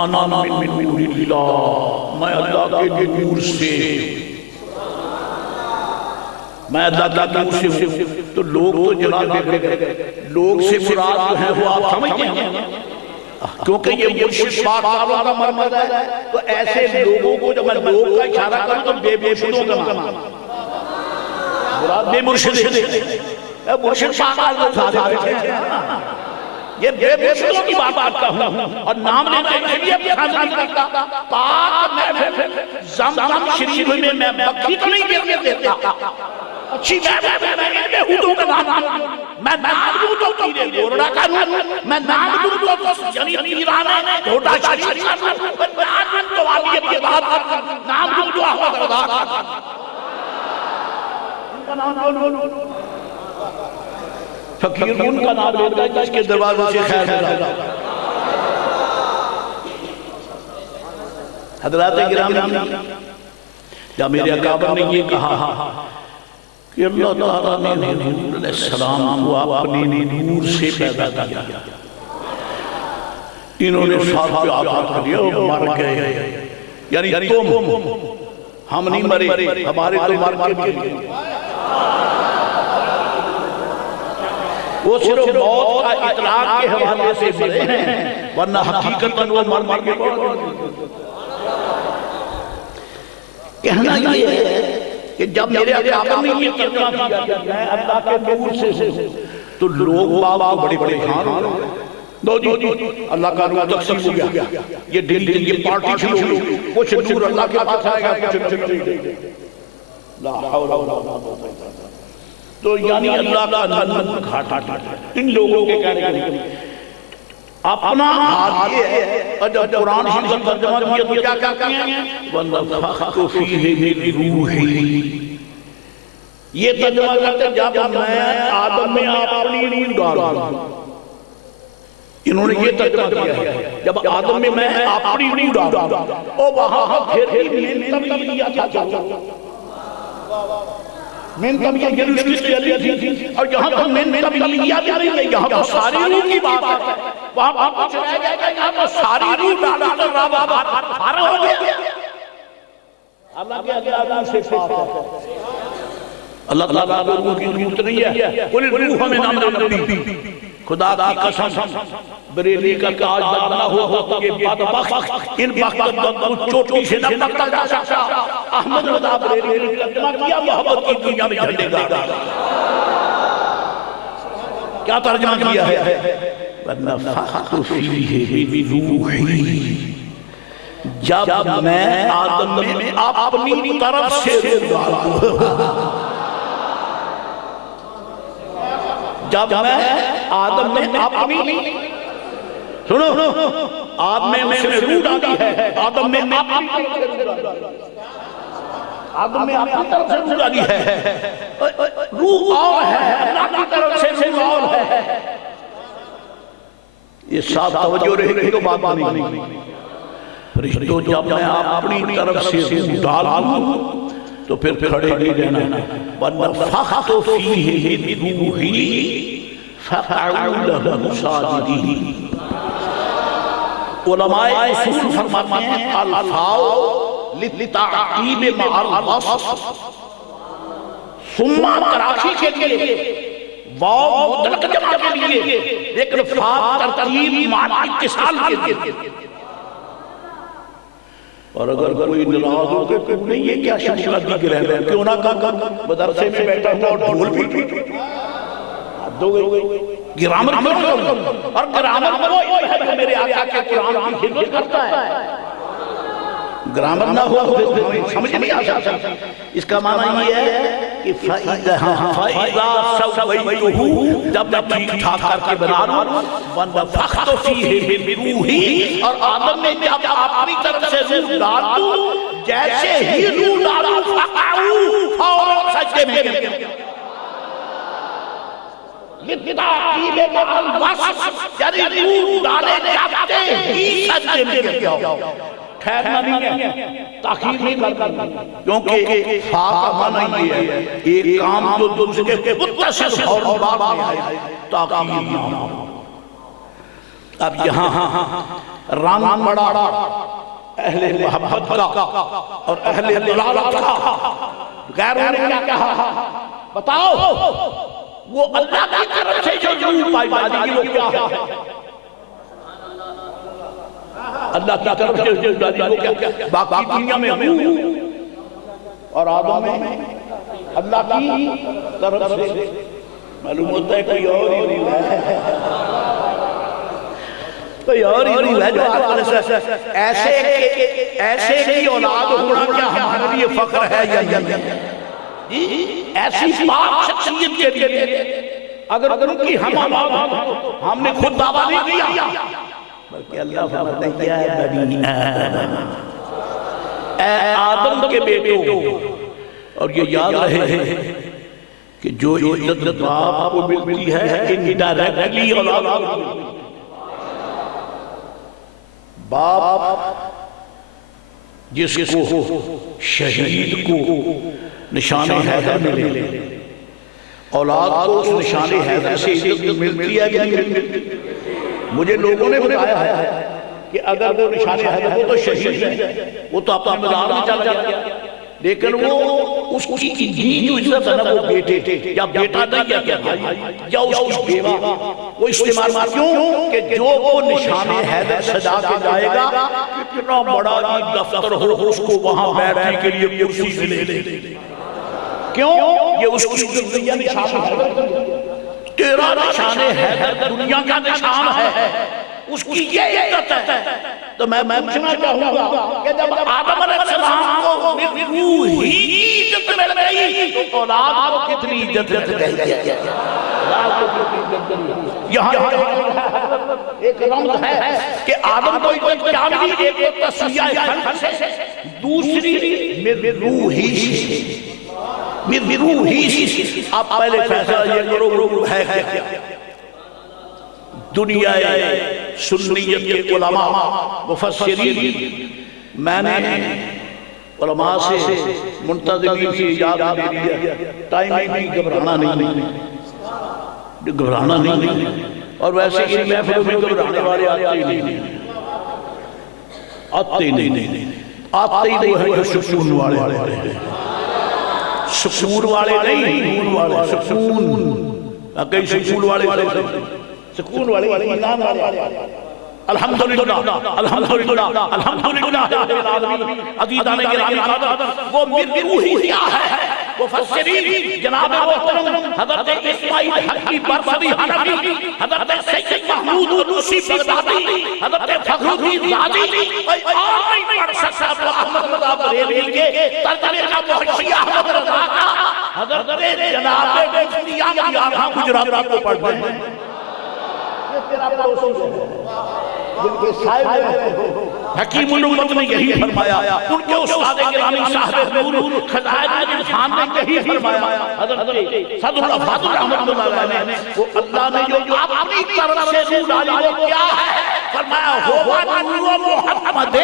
انا من نور اللہ میں اللہ کے نور سے میں اللہ کے نور سے ہوں. تو لوگ تو جناب لوگ سے مراد جو ہیں وہ آپ سمجھتے ہیں کیونکہ یہ مرشد پاک والوں کا مرمز ہے. تو ایسے لوگوں کو جب میں لوگ کا اشارہ کروں تو بے مرشدوں کا نام مراد بے مرشد مرشد پاک والوں بیٹھے ہیں. یہ بے مرشدوں کی بات کرتا ہوں اور نام لینا کے لیے پسند نہیں کرتا. پاک محفل زمزم شریف میں میں مکھی تو نہیں دیتا اچھی میں ہودوں کا نام میں نام دوں تو تیرے گورڑا کا نام میں نام دوں تو یعنی تیرانے گھوڑا شریف کا نام میں نام دوں تو آبی یہ بات نام دوں تو آہوہ کردار فقیر ان کا نام لیتا ہے جس کے دروازے سے خیر ملا. حضرات گرامی، جب میرے اکابر نے یہ کہا کہ اللہ تعالیٰ نے حضور علیہ السلام کو اپنے نور سے پیدا کیا، انہوں نے ساتھ پہ آزاد کر دیا اور مر گئے. یعنی تم، ہم نہیں مرے، ہمارے تو مر کے گئے. وہ صرف موت کا اطلاق کے حوالے سے مرے ہیں، ورنہ حقیقتاً وہ مر کے گئے. کہنا یہ ہے کہ جب میرے اکابر نے یہ ترجمہ کیا کہ میں اللہ کے نور سے ہوں، تو لوگ بابا بڑے بڑے خان دو جی اللہ کا نور تقسیم ہو گیا، یہ دل یہ پارٹی شروع ہوئی، کچھ نور اللہ کے پاس آئے گا، کچھ نور لا حول ولا قوت الا باللہ. تو یعنی اللہ کا نور گھاٹا ان لوگوں کے کہنے کے اپنا حال یہ ہے. اور جب قرآن شریف کا ترجمہ کیا تو کیا کہتے ہیں؟ وَنَفَخْتُ فِيهِ مِنْ رُوحِي. یہ ترجمہ کرتے ہیں جب میں آدم میں اپنی روح ڈالوں. انہوں نے یہ ترجمہ کیا ہے جب آدم میں اپنی روح ڈالوں اور وہاں پھر بھی من تبیہ تھا، من تبیہ یہ اس کی علی تھی. اور یہاں تو من تبیہ نہیں ہے، یہاں تو ساری روح کی بات ہے. وہاں کچھ رہ گیا، یہاں تو ساری روح ڈالا تو رب فارغ ہو گیا. اللہ کے اگلا سے پاک ہے. اللہ تعالیٰ روح کی ضرورت نہیں ہے. قُلِ الروح من امر ربی. خدا کی قسم بریلی کا کاج بدنا ہوا تو یہ بدبخت ان بخت چوٹی سے نہ پکتا جا سکتا. احمد رضا بریلی نے ترجمہ کیا محبت کی دنیا میں جھنڈے گاڑا. کیا ترجمہ کیا ہے؟ وَنَفَخْتُ فِيهِ مِنْ رُوحِي. جب میں آدم میں اپنی طرف سے روح ڈالوں، جب میں آدم میں اپنی سنو آدم میں روح ڈالی ہے، آدم میں آدم میں اپنی طرف سے روح ڈالی ہے. روح اور ہے، اللہ کی طرف سے روح اور ہے. یہ صاحب توجہ رہے گی تو بات نہیں. فرشتوں جب میں اپنی طرف سے روح ڈالوں تو پھر کھڑے نہیں رہنا. وَنَفَخْتُ فِيهِ مِنْ رُوحِي فَقَعُوا لَهُ سَاجِدِينَ. علماء اصول فرماتے ہیں الفاء للتعقیب مع الوصف، ثم تراخی کے لیے، واو مطلق جمع کے لیے، لیکن فاء ترتیب مع اتصال کے لیے. اور اگر کوئی ناراض ہو کہ نہیں یہ کیا شمشلہ دیکھ رہے ہیں، کیوں نہ کہا مدرسے میں بیٹھا ہوا اور ڈھول بھی دو گئے گرامر کیوں کروں. اور گرامر وہ ہے میرے آقا کے قرآن کی خدمت کرتا ہے. گرامر نہ ہوا ہمیں سمجھ نہیں آ سکتا. اس کا معنی یہ ہے کہ فَإِذَا سَوَّيْتُهُ، جب میں ٹھیک ٹھاک کر کے بنا لوں. وَنَفَخْتُ فِيهِ مِنْ رُوحِي، اور آدم میں جب اپنی طرف سے روح ڈال دوں، جیسے ہی روح ڈالوں فَقَعُوا، فوراً سجدے میں گر گئے. لِتَعْقِيبِ مَعَ الْوَصْفِ، یعنی روح ڈالے جاتے ہی سجدے میں گر گیا. ٹھہرنا نہیں ہے، تاخیر نہیں کرنا، کیونکہ فا کا معنی یہ ہے ایک کام جو دوسرے کے متصل اور بعد میں آئے تاخیر نہ ہو. اب یہاں رنگ بڑا اہل محبت کا اور اہل دلالت کا. غیروں نے کیا کہا بتاؤ؟ وہ اللہ کی طرف سے جو روح پائی جاتی وہ کیا ہے؟ اللہ کی طرف سے باقی دنیا میں روح اور آدم میں اللہ کی طرف سے. معلوم ہوتا ہے کوئی اور ہی روح ہے، کوئی اور ہی روح ہے جو ایسے کی اولاد ہونا کیا ہمارے لیے فخر ہے یا نہیں؟ ایسی پاک شخصیت کے لیے اگر ان کی ہم اولاد ہم نے خود دعویٰ نہیں کیا، بلکہ اللہ فرماتا ہے یا بنی آدم، اے آدم کے بیٹوں. اور یہ یاد رہے کہ جو عزت باپ کو ملتی ہے انڈائریکٹلی اولاد کو. باپ جس کو شہید کو نشان حیدر ملے، اولاد کو اس نشان حیدر سے عزت ملتی ہے یا نہیں ملتی؟ مجھے لوگوں نے بتایا ہے کہ اگر وہ نشان حیدر ہو تو شہید ہے، وہ تو اپنے مزار میں چل جاتا ہے، لیکن وہ اس کی جو عزت ہے نا وہ بیٹے یا بیٹا نہیں یا بھائی یا اس کی بیوہ وہ استعمال کیوں کہ جو وہ نشان حیدر سجا کے جائے گا کتنا بڑا دفتر ہو اس کو وہاں بیٹھنے کے لیے کرسی ملے، کیوں؟ یہ اس کی دنیا نشان حیدر، تیرا نشان حیدر دنیا کا نشان ہے، اس کی یہ عزت ہے۔ تو میں پوچھنا چاہوں گا کہ جب آدم علیہ السلام کو روح ہی کی عزت مل گئی تو اولاد کو کتنی عزت مل گئی؟ یہاں ایک رمز ہے کہ آدم کو عزت کیا ملی، ایک تصویہ خلق سے، دوسری من روحی سے، من روحی سے۔ آپ پہلے فیصلہ یہ کرو روح ہے کیا؟ دنیا سنیت کے علماء مفسرین، میں نے علماء سے منتظمین کی اجازت دے دیا، ٹائم نہیں، گھبرانا نہیں، گھبرانا نہیں، اور ویسے ان محفلوں میں گھبرانے والے آتے ہی نہیں، آتے ہی وہ ہیں جو سکون والے ہیں، سکون والے نہیں، سکون کئی سکون والے سکون والے ایمان والے، الحمدللہ الحمدللہ الحمدللہ عزیزان گرامی قدر، وہ من روحی کیا ہے؟ مفسرین جناب محترم حضرت اسماعیل حقی برفدی حنفی، حضرت سید محمود علوسی بغدادی، حضرت فخر الدین رازی، اور نہیں پڑھ سکتا احمد رضا بریلوی کے ترجمے کا محشی احمد رضا کا، حضرت جناب مفتی احمد یارہاں گجراتی کو پڑھ دیں، حکیم الامت نے یہی فرمایا، ان کے استاد گرامی صاحب نور خزائن الانسان نے یہی فرمایا، حضرت صدر اللہ فاضل رحمت اللہ علیہ نے وہ اللہ نے جو اپنی طرف سے نور ڈالی وہ کیا ہے؟ فرمایا ہوا نور محمد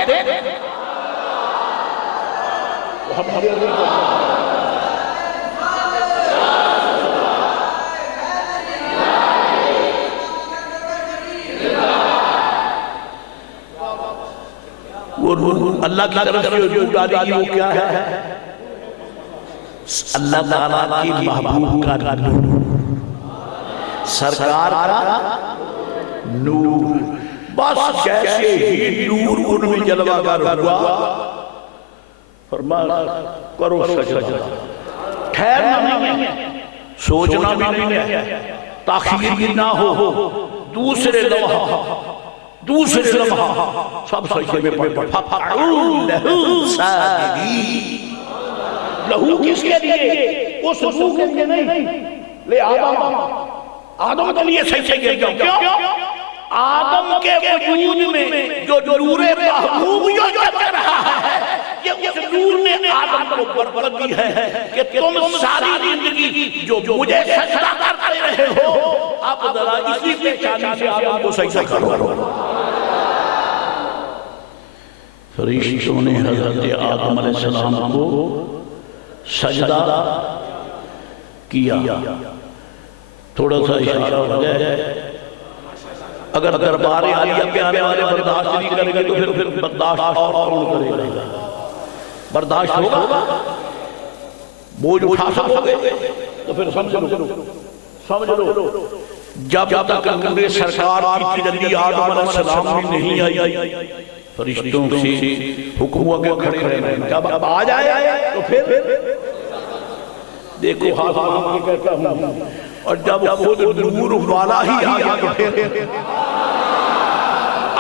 اللہ کی طرف سے جو ڈالی وہ کیا ہے؟ اللہ تعالیٰ کی محبوب کا نور، سرکار کا نور، بس جیسے ہی نور ان میں جلوہ گر ہوا فرمایا کرو سجدہ، ٹھہرنا نہیں ہے، سوچنا نہیں ہے، تاخیر نہ ہو، دوسرے لمحہ سب سجدے میں پڑھ فَقَعُوا لَهُ سَاجِدِينَ، لہو کس کے لیے؟ اس روح کے لیے نہیں، لے آدم کے لیے سجدے کے لیے، کیوں؟ آدم کے وجود میں جو نور محبوب جو جل رہا ہے، یہ اس نور نے آدم کو برکت دی ہے کہ تم ساری زندگی جو مجھے سجدہ کرتے رہے ہو، آپ ذرا اسی پہچانی سے آدم کو سجدہ کرو۔ فرشتوں نے حضرت آدم علیہ السلام کو سجدہ کیا، تھوڑا سا اشارہ ہو جائے، اگر دربار عالیہ پہ آنے والے برداشت نہیں کریں گے تو پھر برداشت اور کون کرے گا؟ برداشت ہوگا؟ بوجھ اٹھا سکو گے تو پھر سمجھ لو جب تک نور سرکار کی تجلی آدم علیہ السلام میں نہیں آئی، فرشتوں سے حکم ہوا کہ کھڑے رہنا، جب آ جائے تو پھر دیکھو ہاتھ مانگ کے کہتا ہوں، اور جب خود نور والا ہی آیا تو پھر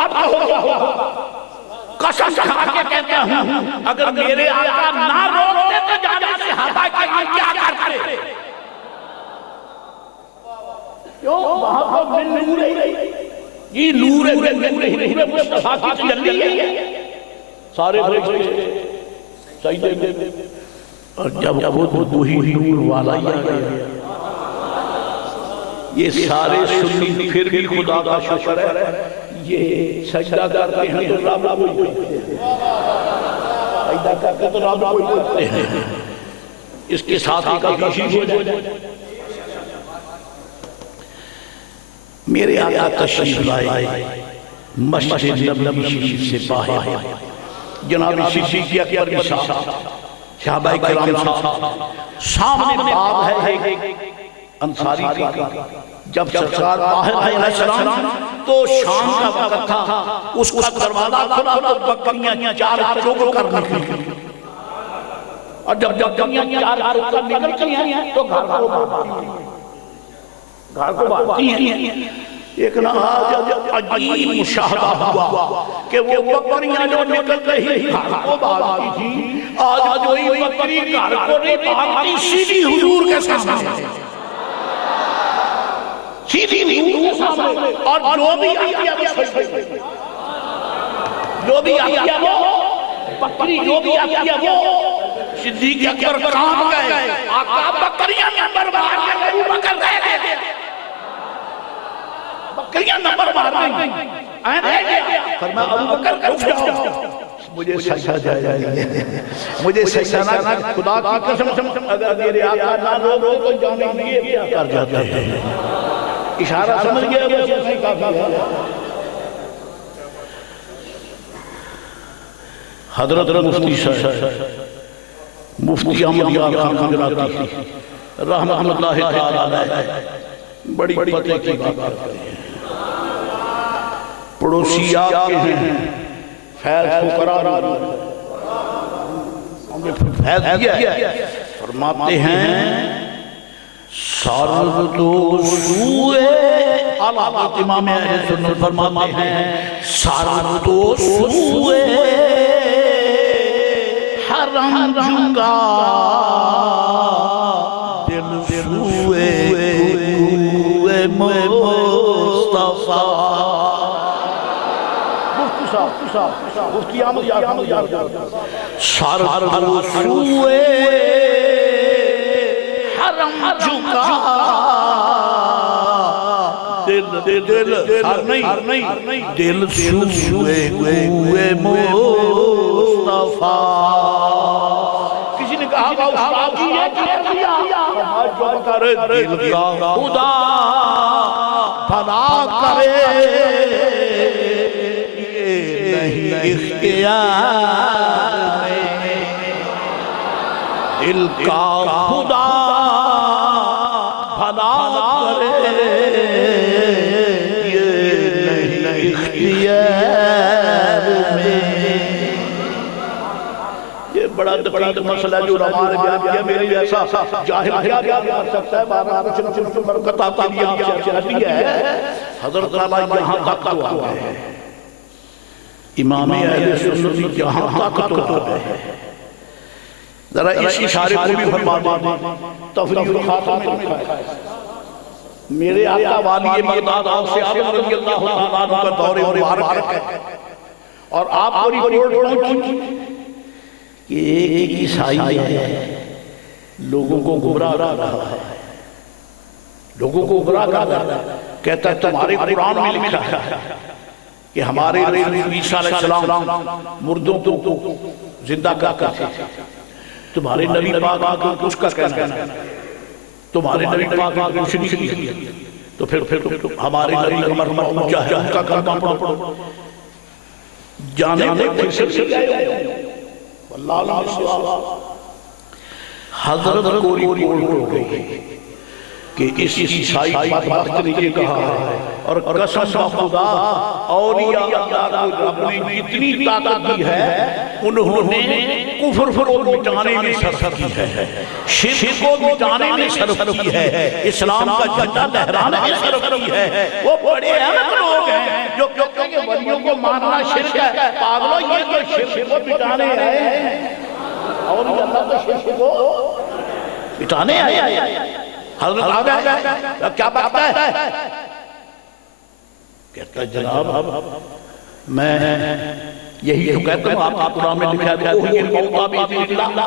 اب قسم کھا کے کہتا ہوں اگر میرے آقا نہ روکتے تو جانے صحابہ کے ہم کیا کرتے؟ کیوں؟ وہاں پر من نور ہے، یہ نور ہے، نور مصطفیٰ کی تجلی ہے، سارے فرشتے سجدے میں، اور جب وہی نور والا ہی آیا، یہ سارے سنی پھر بھی خدا کا شکر ہے، یہ سجدہ کرتے ہیں تو رب کو پیدا کرتے تو رب کوئی کرتے ہیں اس کے ساتھ ہی کا کشی ہو جائے. میرے آقا تشریف لائے مسجد نبوی شریف سے باہر جناب صدیق اکبر کے ساتھ صحابہ کرام صاحب سامنے باب ہے انصاری کا. جب سرکار باہر آئے علیہ السلام تو شام کا وقت تھا. اس کا دروازہ کھلا تو بکریاں چار چوک کر نکلی اور جب بکریاں چار چوک کر نکلتی ہیں تو گھر کو بھاگتی ہیں. ایک عجیب مشاہدہ ہوا کہ وہ بکریاں جو نکل رہی گھر کو بھاگتی تھی آج کوئی بکری گھر کو نہیں بھاگتی سیدھی حضور کے سامنے سیدھی حضور کے سامنے اور جو بھی آتی ہے وہ سجدے جو بھی آتی ہے وہ بکری جو بھی آتی ہے وہ صدیق اکبر کام گئے آقا بکریاں نمبر مار کے ابو بکر رہ گئے بکریاں نمبر مار گئی رہ گیا. فرمایا ابو بکر اٹھ جاؤ مجھے سجدہ جائے مجھے سجدہ نہ خدا کی قسم اگر میرے آقا نہ رو تو جانے لیے کیا کر جاتے ہیں. اشارہ سمجھ گیا بس نہیں کافی ہے. حضرت مفتی صاحب مفتی احمد یار خان گجراتی رحمۃ اللہ تعالی علیہ بڑی پتے کی بات کرتے ہیں. پڑوسی آپ کے ہیں فیض فقراء ہم نے فیض دیا فرماتے ہیں سرد و سوئے علامت امام اہل سنت فرماتے ہیں سرد و سوئے حرم جنگا دل سوئے کوئے مصطفیٰ. مفتی احمد یار سرد و سوئے حرم جھکا دل دل سوئے کوئے مصطفیٰ. کسی نے کہا استاد جی یہ کہہ دیا دل کا خدا بھلا کرے اختیار دل کا خدا بھلا کرے یہ نہیں اختیار میں. یہ بڑا دقیق مسئلہ جو علماء نے بیان کیا میرے جیسا جاہل کیا بیان کر سکتا ہے. بارہ کچھ برکت آتا بھی آپ سے چلتی ہے. حضرت علیہ یہاں تک تو آئے ہیں امام اہل سنت جہاں طاقت ہوتا ہے. ذرا اس اشارے کو بھی فرما دیں. تفریح الخاتم میں لکھا ہے میرے آقا والی بغداد سے عالم رضی اللہ عنہ کا دور مبارک ہے اور آپ کو رپورٹ پہنچی کہ ایک عیسائی ہے لوگوں کو گمراہ کر رہا ہے. لوگوں کو گمراہ کر رہا ہے. کہتا ہے تمہارے قرآن میں لکھا ہے کہ ہمارے عیسیٰ علیہ السلام مردوں کو زندہ کرتے تھے. تمہارے نبی پاک اس کا کہنا ہے تمہارے نبی پاک کچھ نہیں کیا تو پھر ہمارے نبی کا مرتبہ اونچا ہے ان کا کلمہ پڑھو. جانے دے پھر سے گئے حضرت کو رپورٹ ہو گئی کہ اس عیسائی بدبخت نے یہ کہا ہے اور قسم خدا اولیاء اللہ کو رب نے جتنی طاقت دی ہے انہوں نے کفر کو مٹانے میں صرف کی ہے شرک کو مٹانے میں صرف کی ہے اسلام کا جھنڈا لہرانے میں صرف کی ہے. وہ بڑے احمق لوگ ہیں جو کہتے ہیں کہ ولیوں کو ماننا شرک ہے. پاگلو یہ تو شرک کو مٹانے آئے ہیں اولیاء اللہ تو شرک کو مٹانے آئے ہیں. حضرت آگا کیا بات ہے کہتا ہے جناب میں یہی تو کہتا ہوں آپ کا قرآن میں لکھا ہے وہی الموتى بإذن اللہ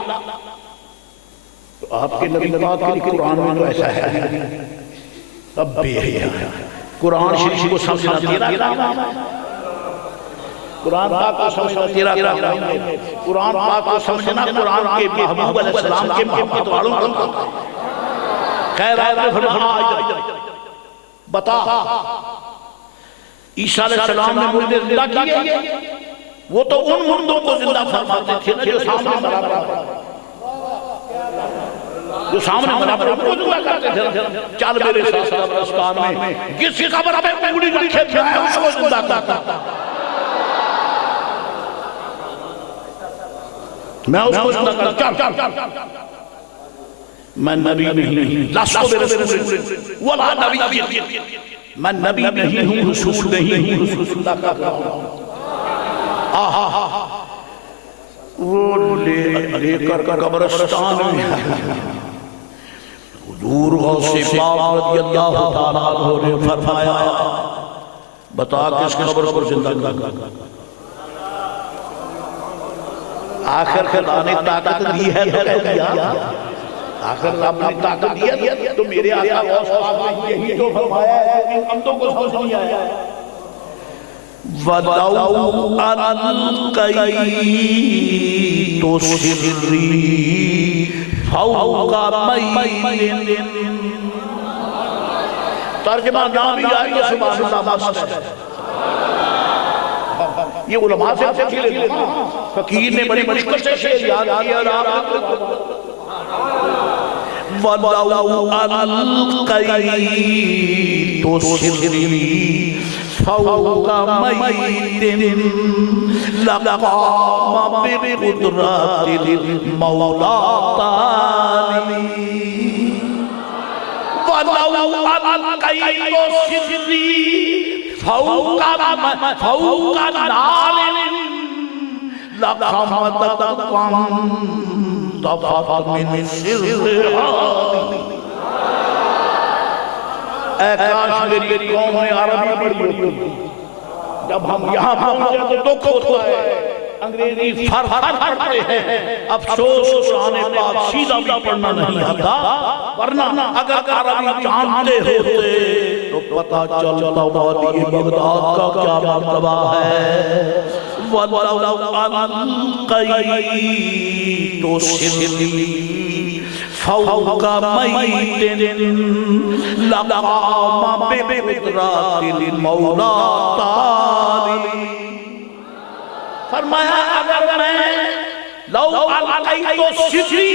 تو آپ کے نبی پاک کے قرآن میں تو ایسا ہے اب بھی ہے قرآن شریف کو سمجھنا تیرا کام قرآن پاک کو سمجھنا تیرا کام نہیں ہے، قرآن پاک کو سمجھنا قرآن کے محبوب علیہ السلام کے محبت والوں کا کام ہے۔ خیر آپ نے فرمایا بتا عیسیٰ علیہ السلام نے مردے زندہ کیے، وہ تو ان مردوں کو زندہ فرماتے تھے نا جو سامنے مرا پڑا، جو سامنے مرا پڑا ان کو زندہ کرتے تھے۔ چل میرے ساتھ قبرستان میں جس قبر پہ انگلی رکھے تھے میں اس کو زندہ کرتا، میں اس کو زندہ کرتا۔ میں نبی نہیں، لستو برسول ولا نبی، میں نبی نہیں ہوں، رسول نہیں ہوں، رسول اللہ کا ہوں۔ وہ لے کر قبرستان میں حضور غوث پاک رضی اللہ تعالیٰ عنہ نے فرمایا بتا کس قبر کو زندہ کرنا۔ آخر خدا نے طاقت دی ہے تو کہہ دیا، آخر رب نے طاقت دیا تو میرے آقا غوث پاک نے یہی جو فرمایا ہے کہ ہم تو کو سمجھ نہیں آیا ہے۔ وَلَوْ أَلْقَيْتُ سِرِّي فَوْقَ مَيْتٍ، ترجمہ نامی آئی تو سبحان اللہ مست ہے۔ یہ علماء سے پوچھ لے، فقیر نے بڑی مشکل سے شعر یاد کیا اور آپ وَلَوْ أَلْقَيْتُ سِرِّي فوق ميت لقام بقدرات المولى تعالي ولو ألقيت سري فوق نار لقامت ضفت من سرها۔ اے کاش میری قوم میں عربی پڑھی ہوتی، جب ہم یہاں پہنچے تو دکھ ہوتا ہے، انگریزی فر پڑھتے ہیں، افسوس قرآن پاک سیدھا بھی پڑھنا نہیں آتا، ورنہ اگر عربی جانتے ہوتے تو پتہ چلتا وادی بغداد کا کیا مرتبہ ہے۔ وَلَوْ أَلْقَيْتُ سِرِّي فوق ميت لقام بقدرات المولى تعالى، فرمایا اگر میں لو ألقيت سري،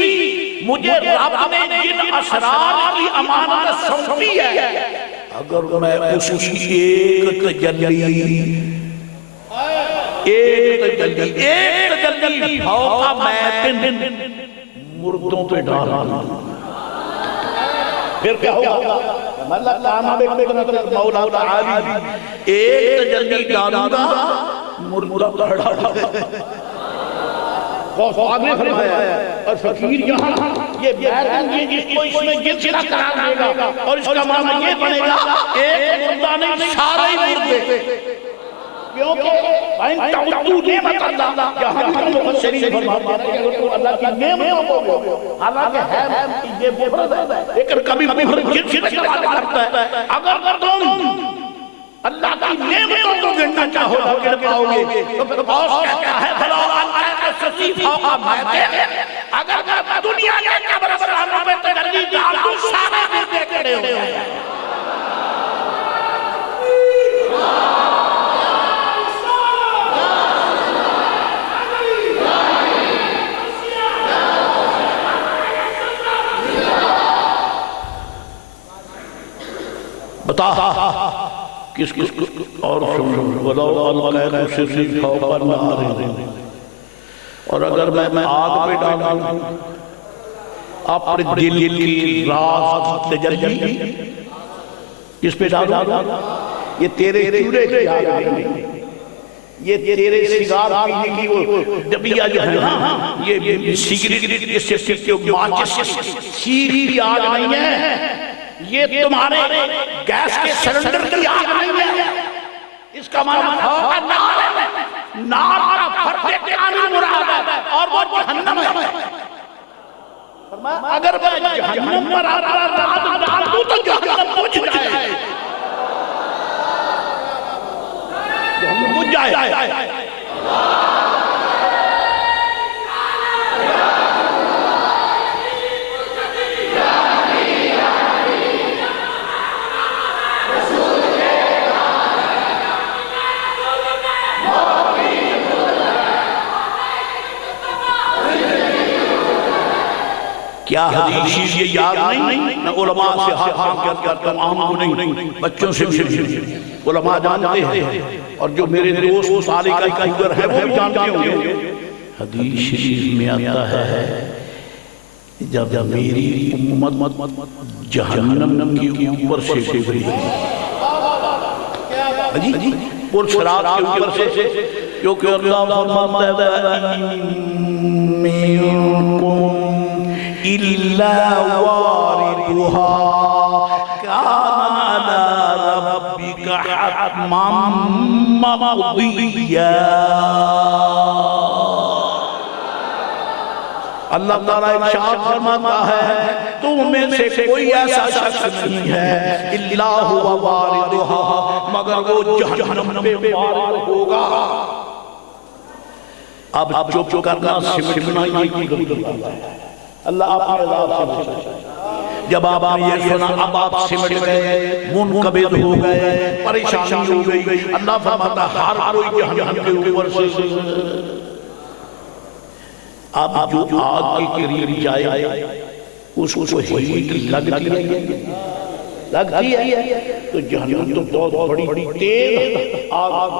مجھے رب نے جن اسرار کی امانت سونپی ہے، اگر میں اس کی ایک تجلی فوق ميت مردوں پہ ڈالا، پھر کیا ہوگا؟ اللہ تعالیٰ مولا تعالی ایک تجلی ڈالوں گا مردوں پہ ڈالا۔ غوث پاک نے فرمایا اور فقیر یہاں یہ بیعت ہے جس کو اس میں جنس کا قرار دے گا اور اس کا معنی یہ بنے گا ایک مردہ نہیں سارے مردے، کیونکہ وَإِن تَعُدُّوا نِعْمَتَ اللَّهِ، یہاں ہم مفسرین فرماتے ہیں کہ اگر تو اللہ کی نعمتوں کو، حالانکہ ہے یہ مفرد ہے لیکن کبھی مفرد جنس میں استعمال کرتا ہے، اگر تم اللہ کی نعمتوں کو گننا چاہو تو گن پاؤ گے، تو پھر غوث کہتا ہے بھلا اللہ کا سچی فوق ميت، اگر میں دنیا کے قبرستانوں میں تجلی ڈال دوں سارے مردے کھڑے ہو جائیں۔ بتا کس اور وَلَوْ أَلْقَيْتُ سِرِّي فَوْقَ النَّارِ، اور اگر میں آگ پہ ڈالوں اپنے دل کی راز تجلی اس پہ ڈالوں، یہ تیرے چولہے کی آگ نہیں، یہ تیرے سگار پینے کی وہ ڈبیا جو ہے نا، یہ سگریٹ جس سے ماچس کی آگ نہیں ہے، یہ تمہارے گیس کے سلنڈر کی آگ نہیں ہے، اس کا معنی فوق نار ہے، نار کا فرق قانون مراد ہے اور وہ جہنم ہے۔ اگر میں جہنم پر آتا ڈال دوں تو جہنم بجھ جائے، جہنم بجھ جائے، کیا حدیث یہ یاد نہیں؟ نہ علماء سے ہاتھ کرتا ہوں، عام کو نہیں، بچوں سے بھی علماء جانتے ہیں، اور جو میرے دوست سالکہ کا ادھر ہے وہ بھی جانتے ہوں گے۔ حدیث شریف میں آتا ہے جب میری امت جہنم کی اوپر سے گزری اور صراط کے اوپر سے، کیونکہ اللہ فرماتا ہے إِلَّا وَارِدُهَا كَانَ عَلَى رَبِّكَ حَتْمًا مَّقْضِيًّا۔ اللہ تعالیٰ ارشاد فرماتا ہے تم میں سے کوئی ایسا شخص نہیں ہے إِلَّا هُوَ وَارِدُهَا، مگر وہ جہنم میں وارد ہوگا۔ اب چپ کرنا سمٹنا یہ کی ہے، اللہ آپ نے عذاب سے بچائے۔ جب آپ نے یہ سنا اب آپ سمٹ گئے، منقبض ہو گئے، پریشانی ہو گئی، اللہ فرماتا ہر کوئی جہنم کے اوپر سے اب جو آگ کے قریب جائے اس کو ہیٹ لگتی ہے، تو جہنم تو بہت بڑی تیز آگ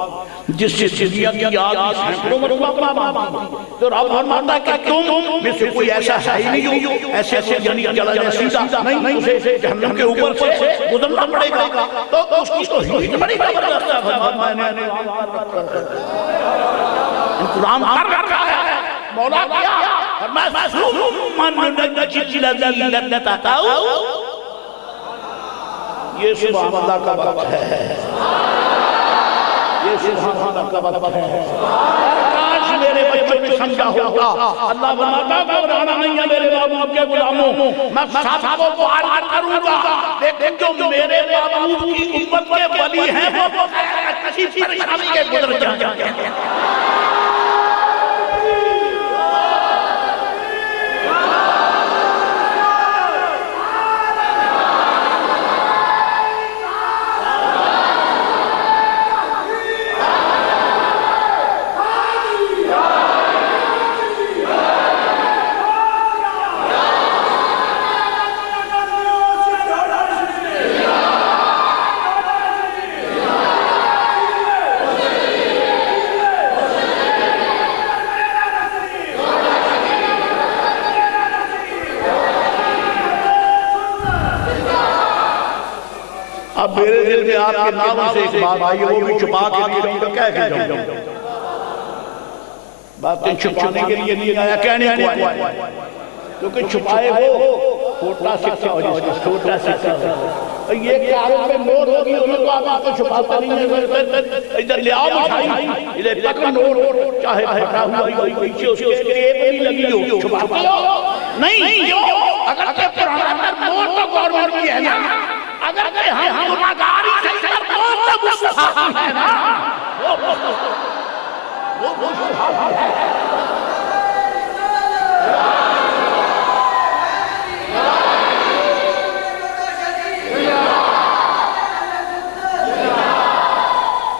جس سے دنیا کی آگ سینکڑوں مرتبہ مانتی ہے، تو رب فرماتا ہے کہ تم میں سے کوئی ایسا ہے ہی نہیں ہو ایسے یعنی چلا جائے سیدھا نہیں، اسے جہنم کے اوپر سے گزرنا پڑے گا، تو اس کو ہیٹ بڑی زبردست ہے۔ فرمایا میں نے انتظام کر رکھا ہے، مولا کیا فرمایا ثم ننجی الذین اتقوا۔ یہ سبحان اللہ کا وقت ہے، یہ سبحان اللہ کا وقت ہے۔ کاش میرے بچوں نے سمجھا ہوگا، اللہ فرماتا ہے گھبرانا نہیں ہے میرے محبوب کے غلاموں، میں سب کو پار کروں گا، لیکن جو میرے محبوب کی امت کے ولی ہیں وہ کسی پریشانی کے گزر جائیں گے۔ اب میرے دل میں آپ کے نام سے ایک بات آئی، وہ بھی چھپا کے لیے جاؤں گا، کہہ کے جاؤں گا، باتیں چھپانے کے لیے نہیں آیا، کہنے کو آیا، کیونکہ چھپائے وہ چھوٹا سکھا ہو جس کا چھوٹا سکھا، یہ کاروں پہ نوٹ ہوگی انہوں تو آپ کو چھپاتا نہیں ہے، ادھر لے آؤ مٹھائی، ادھر پکا نوٹ چاہے پھٹا ہوا ہی پیچھے اس کے کریب بھی لگی ہو، چھپاتے ہو نہیں، اگر کہ پرانا پر نوٹ تو گورنمنٹ کی ہے نا، اگر کہ ہم گناہگاری سے کر نوٹ تو مصطفیٰ ہے نا، وہ مصطفیٰ ہے۔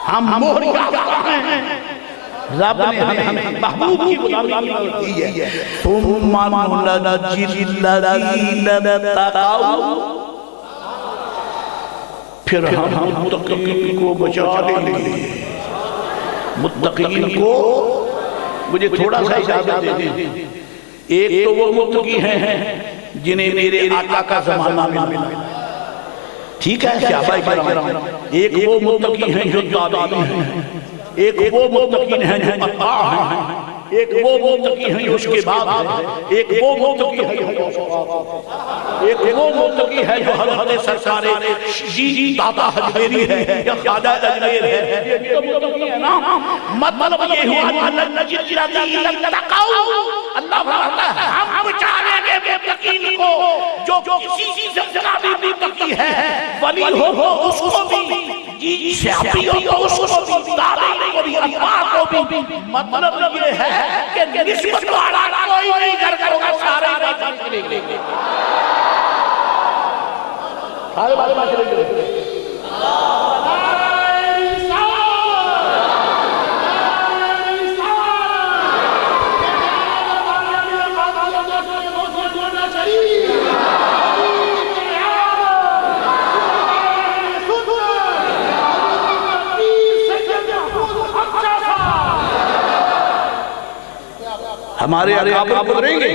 ہم مہر یافتہ ہیں، رب نے ہمیں محبوب کی غلامی دی ہے۔ ثم ننجی الذین اتقوا، پھر ہم متقین کو بچا لیں گے۔ متقین کو مجھے تھوڑا سا اجازت دے دیں، ایک تو وہ متقی ہیں جنہیں میرے آقا کا زمانہ ملا، ٹھیک ہے صحابہ کرام، ایک وہ متقی ہیں جو تابعین ہیں، ایک وہ متقین ہیں جو اتباع ہیں، ایک وہ متقی ہیں جو اس کے بعد ہیں، ایک وہ متقی ہے جو ایک وہ متقی ہے جو حضرت سرکار داتا حجویری ہے یا خواجہ اجمیر ہے، یہ تو متقی ہے نا۔ مطلب یہ ہوا ننجی الذین اتقوا، اللہ فرماتا ہے ہم بچانے کے متقین کو، جو کسی زمانہ بھی متقی ہے، ولی ہو اس کو بھی، صحابی ہو اس کو بھی، تابعین کو بھی، اتباع کو بھی۔ مطلب یہ ہے کہ نسبت والا کوئی نہیں کرے گا، سارے بات کریں گے، سارے بات کریں گے۔ ہمارے اکابر گزریں گے،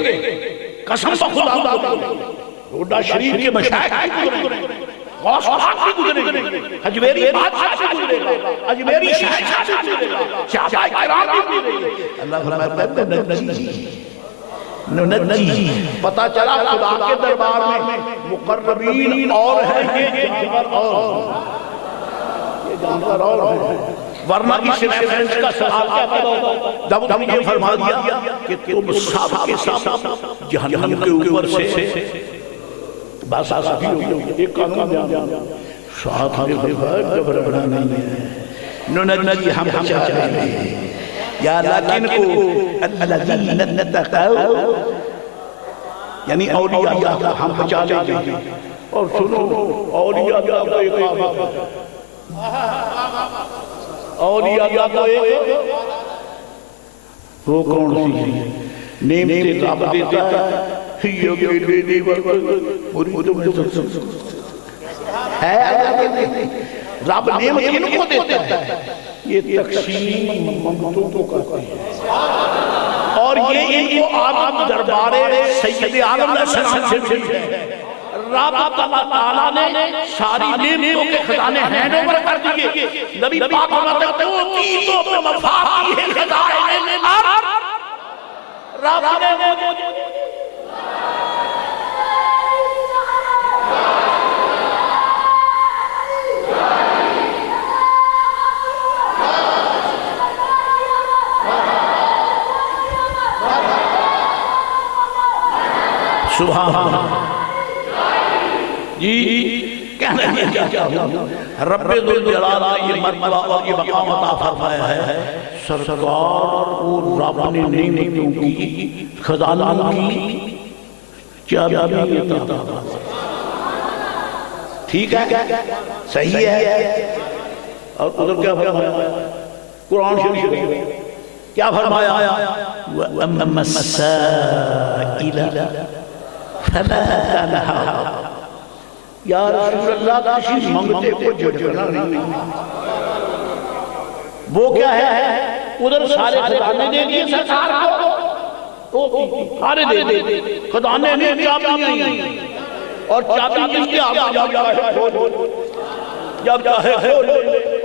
قسم بخدا روڈا شریف کے مشائخ بھی گزریں گے، غوث پاک بھی گزریں گے، حجویری بادشاہ بھی گزرے گا، اجمیری شہنشاہ بھی گزرے گا، صحابہ کرام بھی گزرے گا۔ اللہ فرماتا ہے ننجی، پتہ چلا خدا کے دربار میں مقربین اور ہیں، یہ جانور اور ہیں، ورنہ اس ریفرنس کا سوال کیا پیدا ہوتا؟ جب ہم یہ فرما دیا کہ تم سب کے سب جہنم کے اوپر سے بس آسفی ہوگی، ایک قانون جانا ساتھ ہمیں فرمایا جب ربنا نہیں ہے ننجی، ہم چاہتے ہیں یا لیکن کو الذین اتقوا، یعنی اولیاء اللہ کو ہم بچا لیں گے۔ اور سنو اولیاء اللہ کو ایک آباد، اولیاء اللہ کو ایک، وہ کون سی ہے؟ نعمت رب دیتا ہے، یہ بے دیور مرید میں ہے، رب نعمت ان کو دیتا ہے، یہ تقسیم ممتوں کو کرتے ہیں، اور یہ ان کو آدم دربار سید عالم علیہ السلام سے ملتے ہیں۔ رب اللہ تعالیٰ نے ساری نعمتوں کے خزانے ہینڈ اوور کر دیے، نبی پاک فرماتے ہیں وہ کی تو اپنے مفاد کی ہے خزانے رب نے سبحان اللہ جی کہنا یہ چاہتا ہوں، رب ذوالجلال نے یہ مرتبہ اور یہ مقام عطا فرمایا ہے، سرکار کو رب نے نعمتوں کی، خزانوں کی چابی عطا فرمایا، ٹھیک ہے، صحیح ہے۔ اور ادھر کیا فرمایا؟ قرآن شریف میں کیا فرمایا؟ وَأَمَّا السَّائِلَ فَلَا تَنْهَرْ، یا رسول اللہ کسی منگتے کو جھٹکنا نہیں، وہ کیا ہے؟ ادھر سارے خزانے دے دیے سرکار کو، سارے دے دیے خزانے نے، چابی نہیں، اور چابی جس کے آگے جب چاہے کھول، جب چاہے کھول،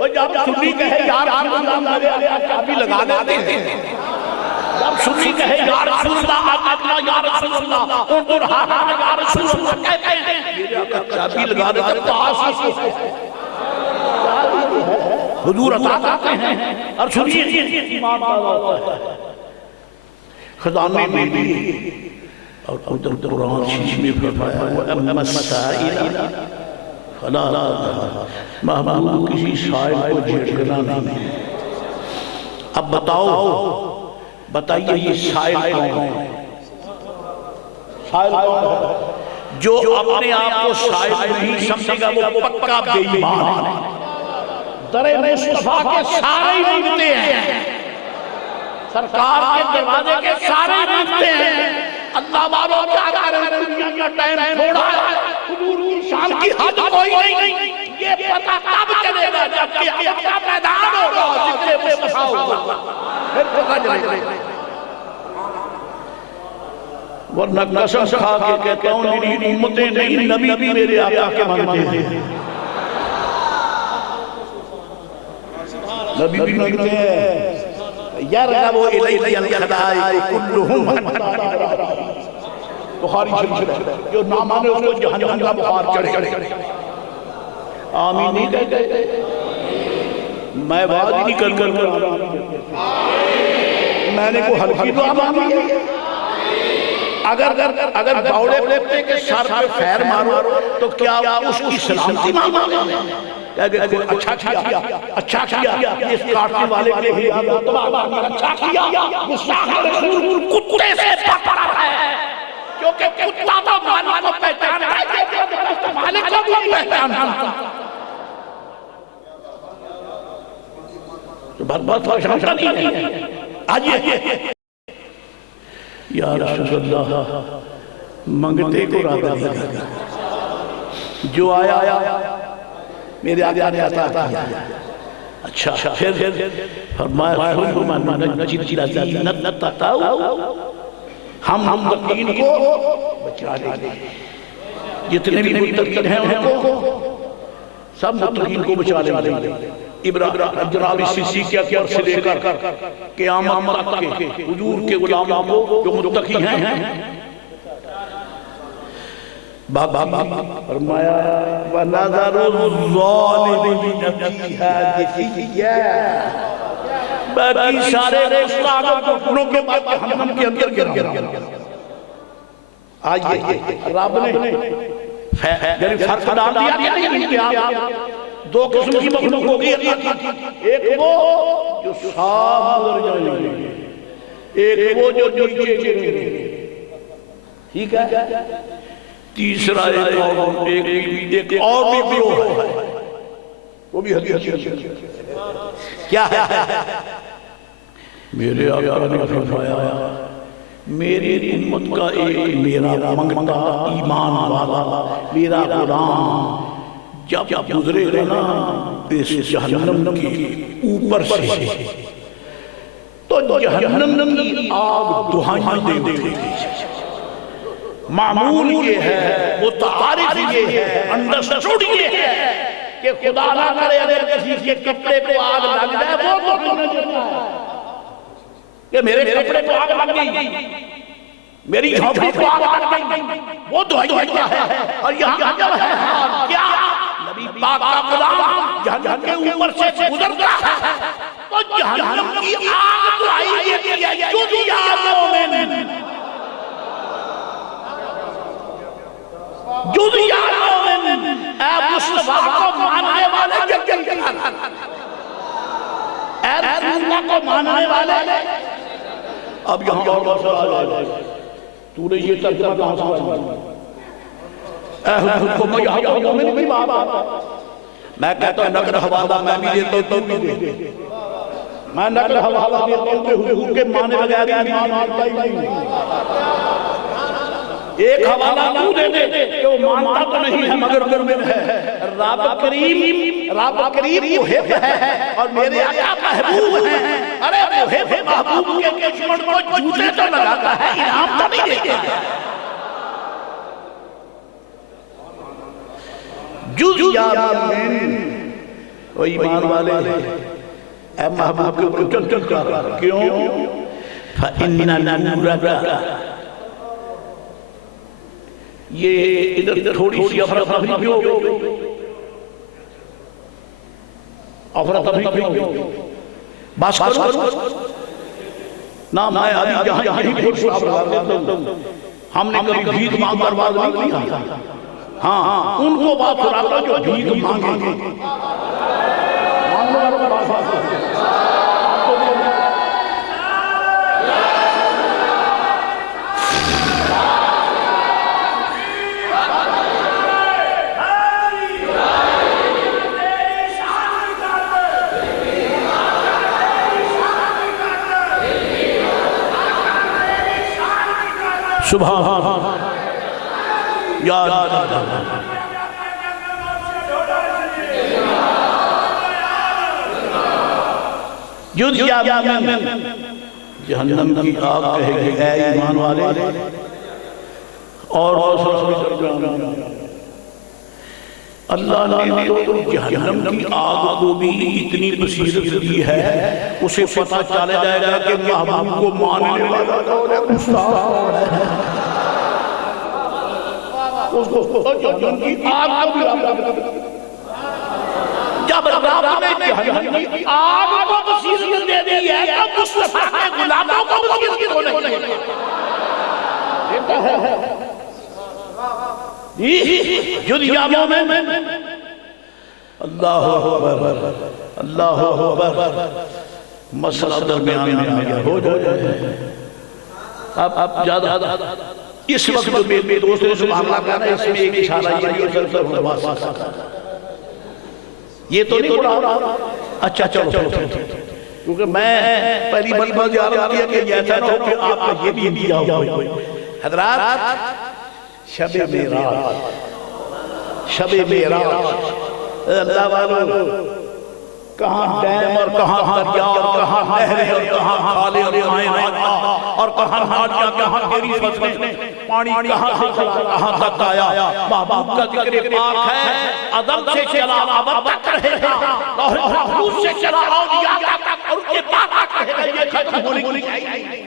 اور جب سنی کہے یا رسول اللہ میرے چابی لگا دیتے ہیں، جب سنی کہے یا رسول اللہ اپنا یا رسول اللہ اردو رہا یا رسول اللہ کہتے ہیں، میرے آقا چابی لگا دیتے ہیں، پاس سے حضور عطا کرتے ہیں۔ اور سنیے ایمان پیدا ہوتا ہے، خزانے میں بھی، اور ادھر قرآن شریف میں فرمایا وَأَمَّا السَّائِلَ فَلَا تَنْهَرْ، محبوب کسی سائل کو جھٹکنا نہیں۔ اب بتائیے یہ سائل کون ہے؟ سائل کون ہے؟ جو اپنے آپ کو سائل نہیں سمجھے گا وہ پکا بے ایمان ہے۔ در مصطفیٰ کے سارے مانگتے ہیں، سرکار کے دروازے کے سارے مانگتے ہیں، اللہ والو کیا کریں دنیا کا ٹائم تھوڑا ہے، حضور کی شان کی حد کوئی نہیں، یہ پتہ کب چلے گا جب قیامت کا میدان ہوگا، ذکر مصطفیٰ ہوگا، پھر پتہ چلے گا۔ ورنہ قسم کھا کے کہتا ہوں میری امتیں نہیں، نبی بھی میرے آقا کے مانگتے ہیں، نبی بھی مانگتے ہیں۔ یرغب الیہ الخلائق کلہم، بخاری شریف جو نہ مانے اس کو جہنم کا بخار چڑھے، آمین نہیں کہتے، میں بات نہیں کر میں نے کو ہلکی دعا مانگی ہے، اگر باوڑے پتے کے سر پہ خیر مارو تو کیا اس کی سلامتی مانگو گے؟ اچھا کیا، اچھا کیا، اس کاٹنے والے کے لیے اچھا کیا، گستاخ رسول کتے سے پکڑا ہے، کیونکہ کتا تو مالک کو پہچانتا ہے، مالک کو بھی پہچانتا ہے۔ تو بات شمشہ نہیں ہے، آئیے یا رسول اللہ منگتے کو راضی لگا، جو آیا میرے آگے نے عطا کیا، اچھا پھر فرمایا خذ من نجد الذین اتقوا ہم متقین کو بچا لیں گے، جتنے بھی متقین ہیں ان کو سب متقین کو بچا لیں گے۔ جناب سیسی کے اکبر سے لے کر قیامت تک کے حضور کے غلاموں کو جو متقی ہیں، فرمایا وَنَذَرُ الظَّالِمِينَ فِيهَا جِثِيًّا، باقی سارے گستاخوں کو گناہوں کے بعد جہنم کے اندر گرا۔ آئیے رب نے فرق ڈال دیا کہ نہیں، دو قسم کی مخلوق ہوگی اللہ کی، ایک وہ جو صاف گزر جائیں گے، ایک وہ جو نیچے گریں گے، ٹھیک ہے؟ تیسرا ایک اور بھی گروہ ہے، وہ بھی حدیث کیا ہے؟ میرے آقا نے فرمایا میری امت کا ایک میرا منگتا ایمان والا میرا غلام جب گزرے گا نا اس جہنم کی اوپر سے تو جہنم کی آگ دہائیاں دے گی۔ معمول یہ ہے، متعارف یہ ہے، انڈرسٹوڈ یہ ہے کہ خدا نہ کرے اگر کسی کے کپڑے کو آگ لگ جائے وہ تو سمجھ جاتا ہے کہ میرے کپڑے کو آگ لگ گئی، میری جھوپڑی کو آگ لگ گئی، وہ دہائیاں ہے۔ اور یہاں جب ہے کیا نبی پاک کا غلام جہنم کے اوپر سے گزرتا ہے تو جہنم کی آگ دہائی دیتی ہے، جو یا مومن جزیا مومن، اے مصطفیٰ کو ماننے والے جل کے اے رسول اللہ کو ماننے والے۔ اب یہاں اور سوال آئے، تو نے یہ ترجمہ کہاں سے آئی؟ اے حضور کو یہاں مومن بھی بات، میں کہتا ہوں نقل حوالہ میں بھی دیتا ہوں تو بھی دے، میں نقل حوالہ دیتا ہوں کہ حضور کے مانے بغیر ایمان آتا ہی نہیں۔ ایک حوالہ تو دے دے کہ وہ مانتا تو نہیں ہے مگر مومن ہے۔ رب کریم محب ہے اور میرے آقا محبوب ہے۔ ارے محب محبوب کے دشمن کو جوتے تو لگاتا ہے، انعام تو نہیں دیتا ہے۔ جز یا مومن، وہ ایمان والے اے محبوب کے اوپر چل چل کر کیوں؟ فَإِنَّ نُورَكَ، یہ ادھر تھوڑی سی افراتفری کیوں افراتفری کیوں بس کرو نا، میں ابھی جہاں ہی بہت سا افراد دیتا ہوں، ہم نے کبھی بھیک مانگ کر بات نہیں کیا، ہاں ان کو بات سناتا جو بھیک مانگیں گے، مانگنے والوں کو بات سبحان یا جز یا مومن، جہنم کی آگ کہے گی اے ایمان والے، اور اللہ نے تو جہنم کی آگ کو بھی اتنی بصیرت دی ہے، اسے پتہ چل جائے گا کہ محبوب کو ماننے والا گستاخ ہے، اس کو جہنم کی آگ کو بھی جب رب نے جہنم کی آگ کو بصیرت دے دی ہے تو مصطفیٰ کے غلاموں کو بصیرت ہونے چاہیے۔ جز یا مومن، اللہ اکبر اللہ اکبر، مسئلہ درمیان میں آگیا ہو جائے۔ اب زیادہ اس وقت جو میرے دوست نے سبحان اللہ کہا اس میں ایک اشارہ یہ تو نہیں رہا۔ اچھا چلو کیونکہ میں پہلی بار زیارت کیا کہ یہ ایسا نہ ہو کہ آپ کا یہ بھی دیا ہو۔ حضرات شب معراج، شب معراج اللہ والوں، کہاں ڈیم اور کہاں دریا اور کہاں نہریں اور کہاں کھالے اور کائنات، اور کہاں نالیاں کہاں تیری فضلیں پانی کہاں سے چلا کہاں تک آیا محبوب کا ذکر پاک ہے عدم سے چلا اب تک رہے گا لوح محفوظ سے چلا اولیاء تک اور کے بعد تک رہے گا یہ ختم ہونے کی چاہیے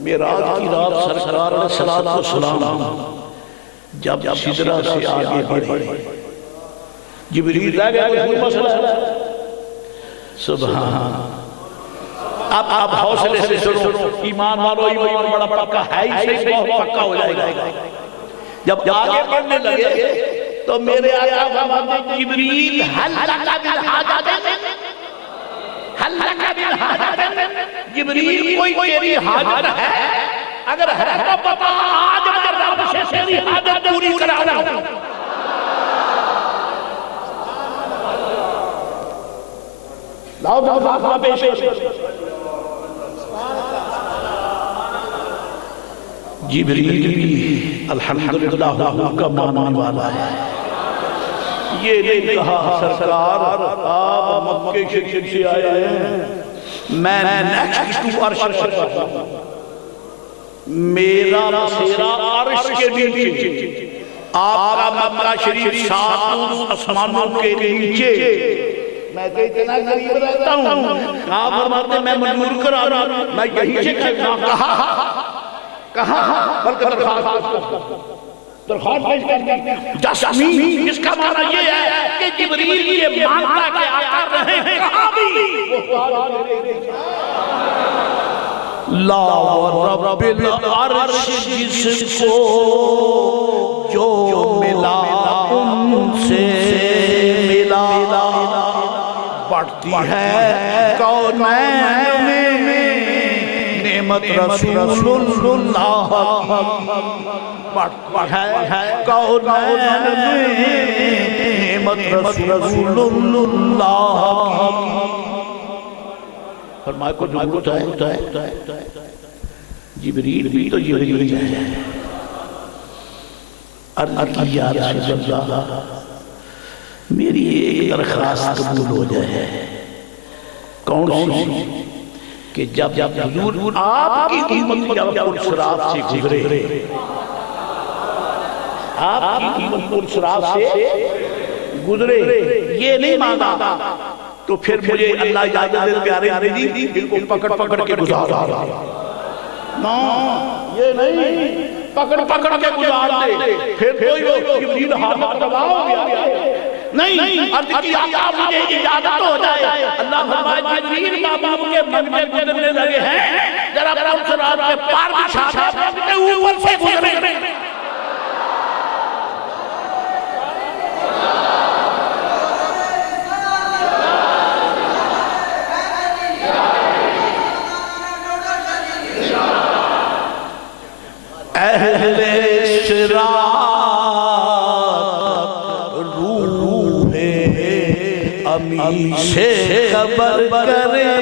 معراج کی رات سرکار علیہ السلام جب سدرہ سے آگے بڑھے جبریل رہ گیا کوئی مسئلہ سبحان اب حوصلے سے سنو ایمان والو ایمان بڑا پکا ہے ہی صحیح بہت پکا ہو جائے گا جب آگے بڑھنے لگے تو میرے آقا فرماتے جبریل حل لکا بالحاجت حل لکا بالحاجت جبریل کوئی تیری حاجت ہے اگر ہے تو بتا آج میں رب سے تیری حاجت پوری کرانا ہوں لاؤ دفعہ پیش جبریل بھی الحمدللہ حضور کا ماننے والا ہے یہ نہیں کہا سرکار آپ مکہ شریف سے آئے ہیں میں نیکسٹ ٹو عرش کرتا ہوں میرا مسیرہ عرش کے نیچے آپ کا مکہ شریف سات آسمانوں کے نیچے میں تو اتنا قریب رہتا ہوں آپ فرماتے میں منظور کرا رہا میں یہی سے کہاں بلکہ درخواست پیش کرتے جسمی اس کا معنی یہ ہے کہ جبریل یہ مانتا کہ آقا رہے ہیں کہاں بھی لا ورب العرش جس کو جو ملا ان سے ملا بڑھتی ہے کونین میں نعمت رسول اللہ بڑھتی ہے کونین میں نعمت رسول اللہ فرمائے کو جو ہوتا ہے جبریل بھی تو جبریل ہے عرض کی یا رسول اللہ میری ایک درخواست قبول ہو جائے کون سی کہ جب حضور آپ کی امت جب صراط سے گزرے آپ کی امت صراط سے گزرے یہ نہیں مانگا تو پھر مجھے اللہ اجازت دے پیارے نبی دل کو پکڑ کے گزار نا یہ نہیں پکڑ کے گزار دے پھر کوئی جبریل حاضر دباؤ گیا نہیں عرض کی آقا مجھے اجازت ہو جائے اللہ فرمائے جبریل محبوب کے من میں گزرنے لگے ہیں ذرا صراط کے پار بچھا دے اوپر سے گزرے اہل صراط روح امی سے خبر کریں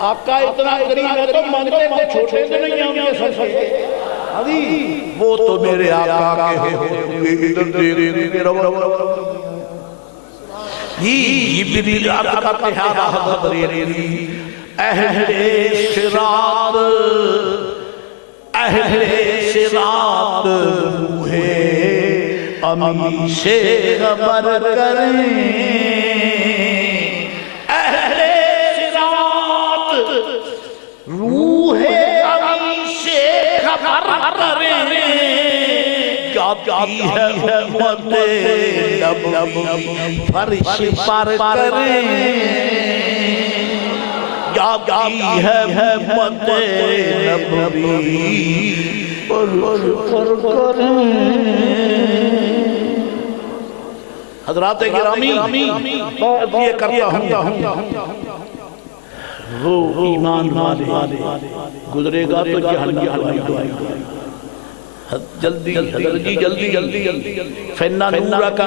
آقا اتنا قریب ہے تو مانتے ہیں چھوٹے سے نہیں ہیں ان کے سر وہ تو میرے آقا کے ادھر دیکھ یہ جبریل آقا کا پیارا حضرت اہل صراط روح امی سے خبر کریں اہل صراط روح امی سے خبر کریں جاتی ہے امت نبوی فرش پر کریں جاتی ہے امت نبوی پر کریں حضرات گرامی یہ کرتا ہوں وہ ایمان والے گزرے گا تو جہنم جلدی جلدی فینا نورا کا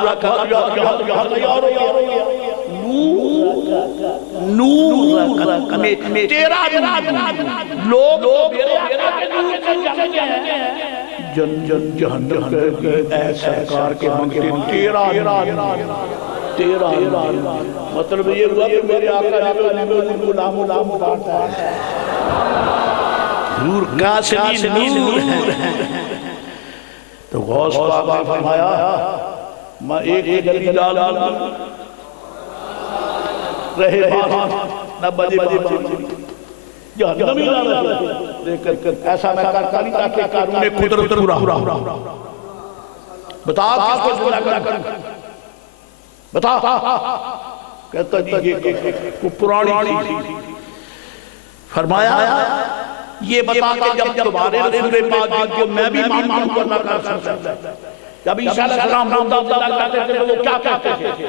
نور تیرا لوگ جن جہنم اے سرکار کے منگتے تیرا تیرا مطلب یہ ہوا کہ میرے آقا نے غلام ڈانٹا ہے نور کاشمی نور ہے تو غوث پاک نے فرمایا میں ایک گلی ڈال رہے بات نہ بجے جہنمی لا رہے لیکن ایسا میں کرتا نہیں تاکہ قانون قدرت پورا بتا کس کو جھولا کروں بتا کہتا جی یہ پرانی تھی فرمایا یہ بتا کہ جب تمہارے رسول پاک کو میں بھی مان کرنا کر سکتا جب عیسیٰ علیہ السلام نام اللہ کہتے تھے وہ کیا کہتے تھے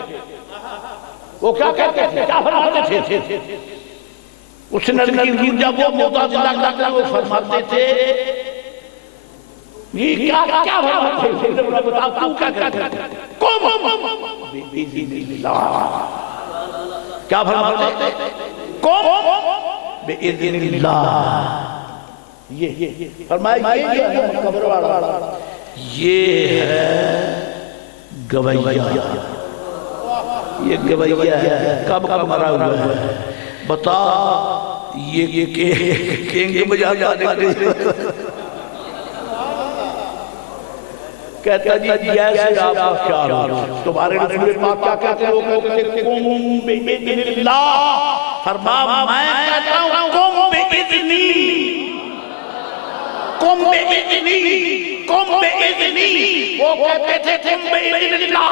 وہ کیا کہتے تھے کیا فرماتے تھے اس نبی جب وہ موتا زندہ کرتے تھے وہ فرماتے تھے یہ کیا فرماتے تھے بتا تو کیا کہتے تھے کیا فرماتے تھے بِإِذْنِ اللَّهِ یہ فرمایا یہ قبر والا یہ ہے گویہ یہ گویہ ہے کب مرا ہوا ہے بتا یہ کہیں بجا جانے کے کہتا جی جیسے آپ خیال ہو تمہارے رسول پاک کیا کہتے ہیں وہ کہتے ہیں قم بِإِذْنِ اللَّهِ فرما میں کہتا ہوں قم بِإِذْنِ قم بِإِذْنِ قم بِإِذْنِ وہ کہتے تھے قم بِإِذْنِ اللہ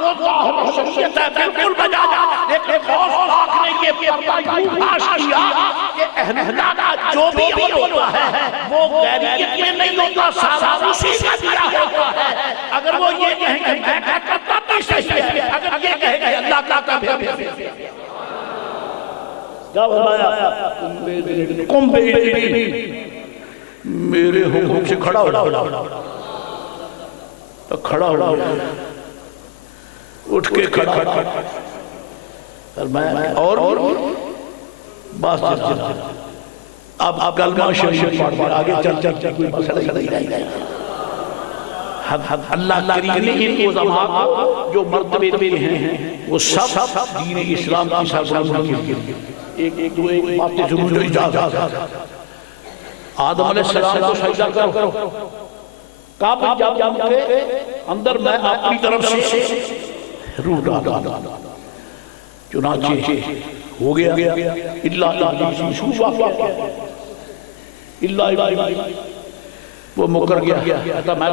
وہ ظاہر شخصیت ہے بالکل بجا لیکن غوث پاک نے یہ پردہ یوں پاش کیا کہ اہل اللہ جو بھی عمل ہوتا ہے وہ غیریت میں نہیں ہوتا سارا اسی کا دیا ہوتا ہے اگر وہ یہ کہیں کہ میں کرتا بھی صحیح ہے اگر یہ کہیں کہ اللہ کا بھی کیا فرمایا قم بِإِذْنِ میرے حکم سے کھڑا ہو تو کھڑا ہو اٹھ کے کھڑا اور بس اب کلمہ شریف پڑھ دیا آگے چل کوئی مسئلہ نہیں رہ گیا اللہ کریم نے ان عظماء کو جو مرتبے دیے ہیں وہ سب دین اسلام کی سربراہی کی ایک باتیں ضرور جو اجازت آدم علیہ السلام کو سجدہ کرو کعبہ جب کے اندر میں اپنی طرف سے روح ڈالا چنانچہ ہو گیا اللہ ابلیس مشہور واقعہ اللہ ابلیس وہ مکر گیا کہتا میں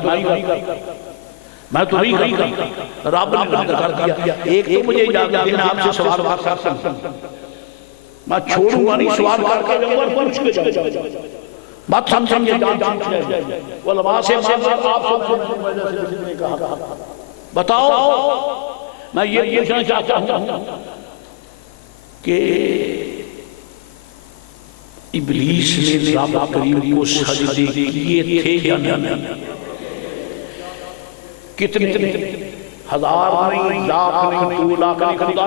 تو نہیں کرتا رب نے بندہ کر دیا ایک تو مجھے اجازت دے میں آپ سے سوال کر سکتا ہوں میں چھوڑوں گا نہیں سوال کر کے عمر پوچھ کے جاؤ بات سمجھے جان چونچ ہے علماء سے مانگا آپ سب سے کہا بتاؤ میں یہ پوچھنا چاہتا ہوں کہ ابلیس نے رب کریم کو سجدے کیے تھے یا نہیں کتنے ہزار نہیں لاکھ نہیں 2 لاکھ نہیں خدا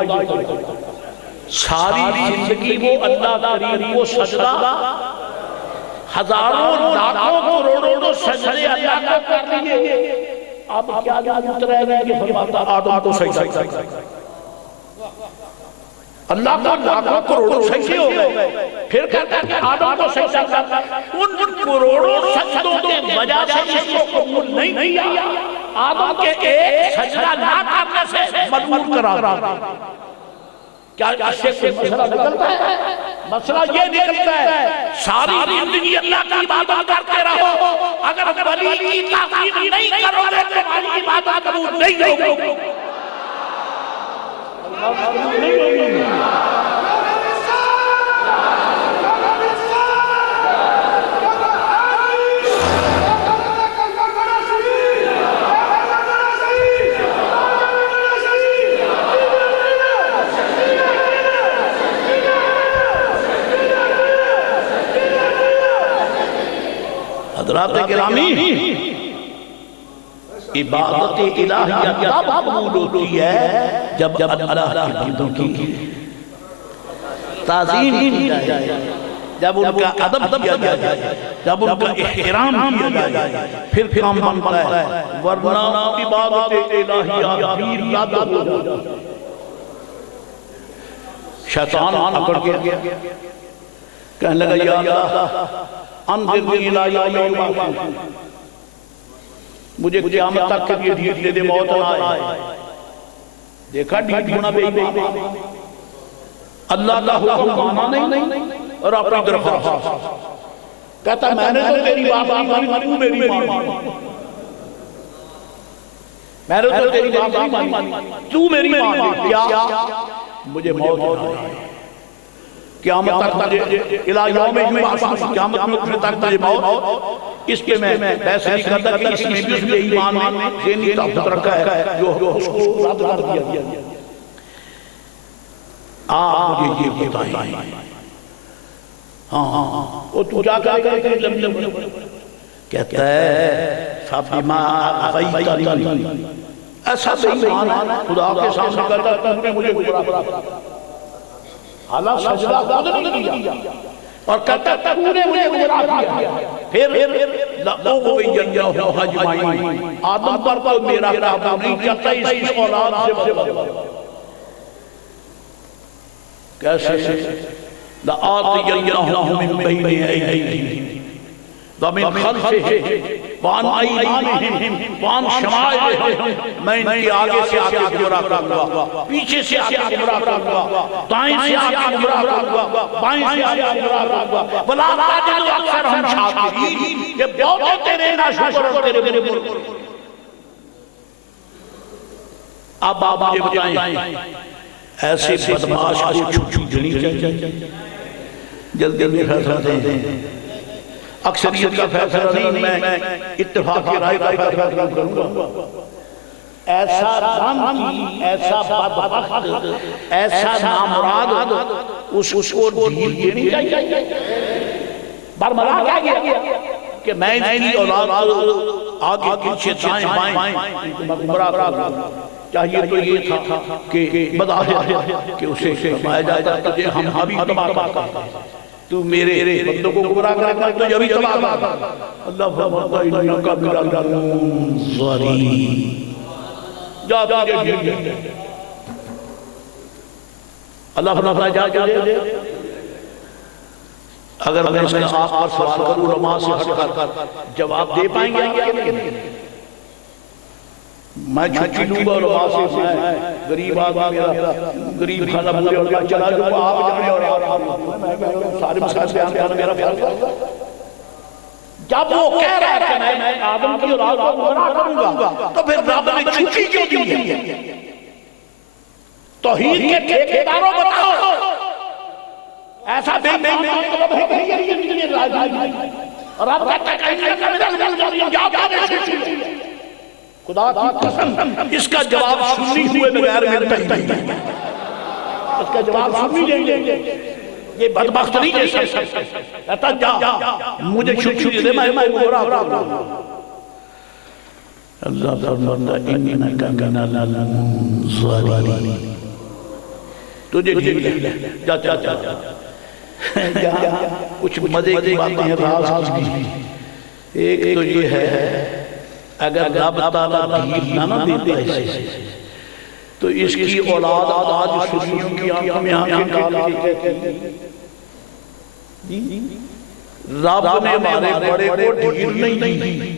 ساری زندگی وہ اللہ کریم کو سجدہ ہزاروں لاکھوں کروڑوں سجدے اللہ کو کر دیے اب کیا ضرورت رہ گئی کہ فرماتا آدم کو سجدہ اللہ کو لاکھوں کروڑوں سجدے ہو گئے پھر کہتا ہے کہ آدم کو سجدہ کرتا ان کروڑوں سجدوں کے وجہ سے اس کو قبول نہیں کیا آدم کے ایک سجدہ نہ کرنے سے مجبور کرا کیا اس سے کوئی مسئلہ نکلتا ہے مسئلہ یہ نکلتا ہے ساری زندگی اللہ کی عبادت کرتے رہو اگر ولی کی تعظیم نہیں کرو گے تو تمہاری عبادت قبول نہیں ہوگی حضرات گرامی عبادت الہیہ تب قبول ہوتی ہے جب اللہ کی بندوں کی تعظیم کی جائے جب ان کا ادب کیا جائے جب ان کا احترام کیا جائے پھر کام بنتا ہے ورنہ عبادت الہیہ پیر رد ہو جاتا شیطان اکڑ گیا، کہنے لگا یا اللہ انظرنی الی یوم یبعثون، مجھے قیامت تک کے لیے ڈھیٹ دے دے، موت نہ آئے۔ دیکھا ڈھیٹ ہونا بے ایمان، اللہ کا حکم مانا نہیں اور اپنی درخواست کہتا میں نے تو تیری بات نہیں مانی، تو میری مانی، میں نے تو تیری بات نہیں مانی، تو میری مانی، کیا مجھے موت نہ آئے، قیامت تک مجھے الی یوم یبعثون، قیامت تک مجھے موت، اس پہ میں بحث نہیں کرتا کہ اس میں بھی اس میں ایمان میں ذہنی طاقت رکھا ہے جو اس کو رد کر دیا۔ آپ مجھے یہ بتائیں، ہاں وہ تو کیا کرے گا کہ کہتا ہے فَبِمَا أَغْوَيْتَنِي، ایسا بے ایمان خدا کے سامنے کہتا ہے تم نے مجھے گمراہ کیا، حالانکہ سجدہ خود نہیں کیا، اور کہتا ہے تو نے مجھے گمراہ کیا، پھر لَأُغْوِيَنَّهُمْ أَجْمَعِينَ، آدم پر تو میرا قابو نہیں چلتا، اس کی اولاد سے بدل کیسے لَآتِيَنَّهُمْ مِنْ بَيْنِ أَيْدِيهِمْ وَمِنْ خَلْفِهِمْ وَعَنْ أَيْمَانِهِمْ وَعَنْ شَمَائِلِهِمْ، میں ان کی آگے سے آ کے گمراہ کروں گا، پیچھے سے آ کے گمراہ کروں گا، دائیں سے آ کے گمراہ کروں گا، بائیں سے آ کے گمراہ کروں گا، وَلَا تَجِدُ أَكْثَرَهُمْ شَاكِرِينَ، یہ بہت تیرے ناشکر اور تیرے بزرگ۔ اب آپ مجھے بتائیں ایسے بدماش کو چھوٹی دینی چاہیے، جلد جلدی فیصلہ دیں، اکثریت کا فیصلہ نہیں، میں اتفاق کی رائے کا فیصلہ کروں گا۔ ایسا دم، ایسا بدبخت، ایسا نامراد، اس کو ڈھیل دینی چاہیے، برملا کیا گیا کہ میں ان کی اولاد آگے پیچھے دائیں بائیں گمراہ کروں گا۔ چاہیے تو یہ تھا کہ بظاہر کہ اسے فرمایا جائے تجھے ہم ابھی تباہ کرتے ہیں، تو میرے بندوں کو گمراہ کرتا ہے تو یہ بھی تباہ کرتا ہے۔ اللہ فرماتا ہے انکا بِالْعَلْمِ ظَلِیمٌ، جا تجھے ڈھیل دے، اللہ فرماتا ہے جا تجھے۔ اگر میں اس کا آپ پر سوال کروں علماء سے ہٹ کر جواب دے پائیں گے؟ میں چھٹی لوں گا علماء سے، میں غریب آدمی، میرا غریب کھانا بھولے اور چلا جاؤں گا، آپ جانے اور سارے مسائل بیان کرنا میرا فرض ہے۔ جب وہ کہہ رہا ہے کہ میں آدم کی اولاد کو گمراہ کروں گا، تو پھر رب نے چھٹی کیوں دی ہے؟ توحید کے ٹھیکیداروں بتاؤ، ایسا بے مطلب ہے کہ رب کہتا ہے خدا کی قسم اس کا جواب سنی ہوئے بغیر ملتا ہی نہیں، اس کا جواب سنی دیں گے، یہ بدبخت نہیں دے سکتا، کہتا جا مجھے چھٹی دے میں گمراہ کروں گا۔ اللہ فرماتا انکا من المنظرین، تجھے ڈھیل دے، جا جا جا۔ یہاں کچھ مزے کی باتیں ہیں راز کی، ایک تو یہ ہے اگر رب تعالیٰ ڈھیل نہ دیتا ہے تو اس کی اولاد آج سنیوں کی آنکھوں میں آنکھیں ڈال کے کہتی رب نے ہمارے بڑے کو ڈھیل نہیں دی،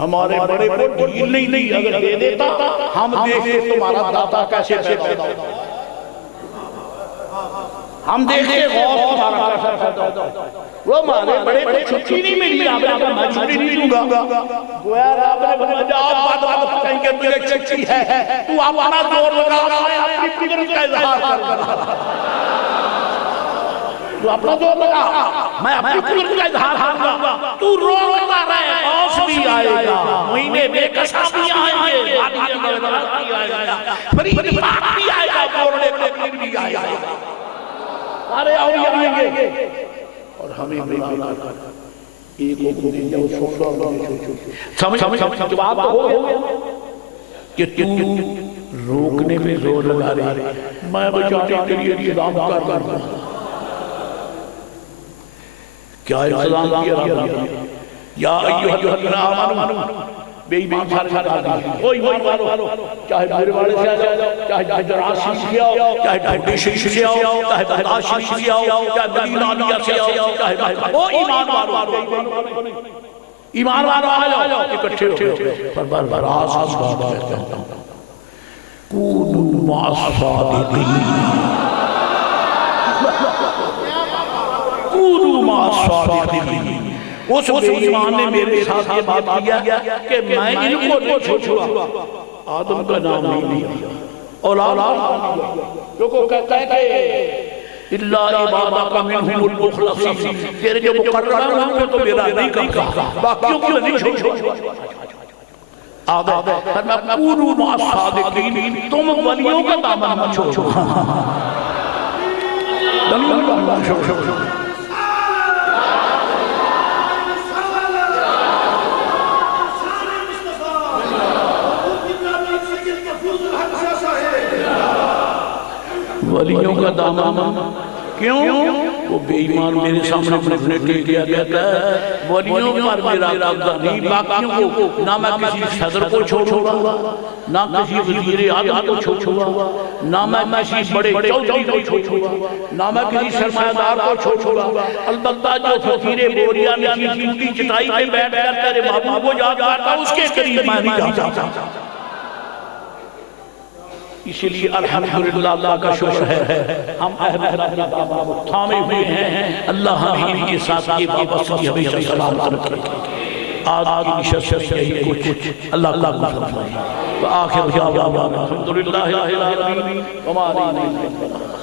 ہمارے بڑے کو ڈھیل نہیں دی، اگر دے دیتا ہم دیکھتے تمہارا داتا کیسے پیدا ہوتا، ہم دیکھتے غوث تمہارا کیسے پیدا ہوتا، وہ ہمارے بڑے کو چھٹی نہیں ملی، آپ نے کہا میں چھٹی نہیں لوں گا، گویا رب نے فرمایا آپ بات کہیں کہ تجھے چھٹی ہے، تو اپنا زور لگا میں اپنی فکر کا اظہار کرنا، تو اپنا زور لگا میں اپنی فکر کا اظہار کرنا، تو روتا رہے غوث بھی آئے گا، مہینے بے کسا بھی آئیں گے، وادی مغرب بھی آئے گا، فرید پاک بھی آئے گا، بورڈے قبیر بھی آئے گا، سارے اولیاء آئیں گے، اور ہمیں بلا کر ایک حکم دیں جاؤ سمجھ جواب تو ہو گیا کہ تو روکنے میں زور لگا رہے میں بچانے کے لیے انتظام کر رہا ہوں، کیا انتظام کیا رہا؟ یا ایوہ الذین آمنوا بے ایمان سارے نکال دی کوئی مارو چاہے میرے والے سے آ جاؤ چاہے حیدر شریف سے آؤ چاہے ڈھونڈی شریف سے آؤ چاہے بغداد شریف سے آؤ چاہے مدینہ عالیہ سے آؤ چاہے وہ ایمان والو ایمان والو آ جاؤ اکٹھے ہو پر براز کی بات کہتا ہوں کونوا مع الصادقین کونوا مع الصادقین اس بے ایمان نے میرے ساتھ یہ بات کیا کہ میں ان کو نہیں چھوڑا آدم کا نام نہیں لیا اولاد جو کہتا ہے کہ اللہ عبادہ منہم المخلصین تیرے جو مقرر ہیں ان کو تو میرا نہیں کہا باقیوں کو نہیں چھوڑا آگے فرمایا کونوا مع الصادقین تم ولیوں کا دامن مت چھوڑو دلیل کا چھوڑو ولیوں کا دامن کیوں وہ بے ایمان میرے سامنے پھٹنے ٹیک گیا کہتا ہے ولیوں پر میرا قبضہ نہیں باقیوں کو نہ میں کسی صدر کو چھوڑوں گا نہ کسی وزیر اعظم کو چھوڑوں گا نہ میں کسی بڑے چودھری کو چھوڑوں گا نہ میں کسی سرمایہ دار کو چھوڑوں گا البتہ جو فقیر بوریا نے کی چٹائی پہ بیٹھ کر تیرے محبوب کو یاد کرتا اس کے قریب میں نہیں جاتا اسی لیے الحمدللہ اللہ کا شکر ہے ہم احمد اپنی دامن تھامے ہوئے ہیں اللہ ہمیں ان کے ساتھ یہ وابستگی ہمیشہ سلامت رکھے آج کی نشست سے یہی کچھ اللہ کو فرمائے وآخر دعوانا الحمدللہ العالمین وما علینا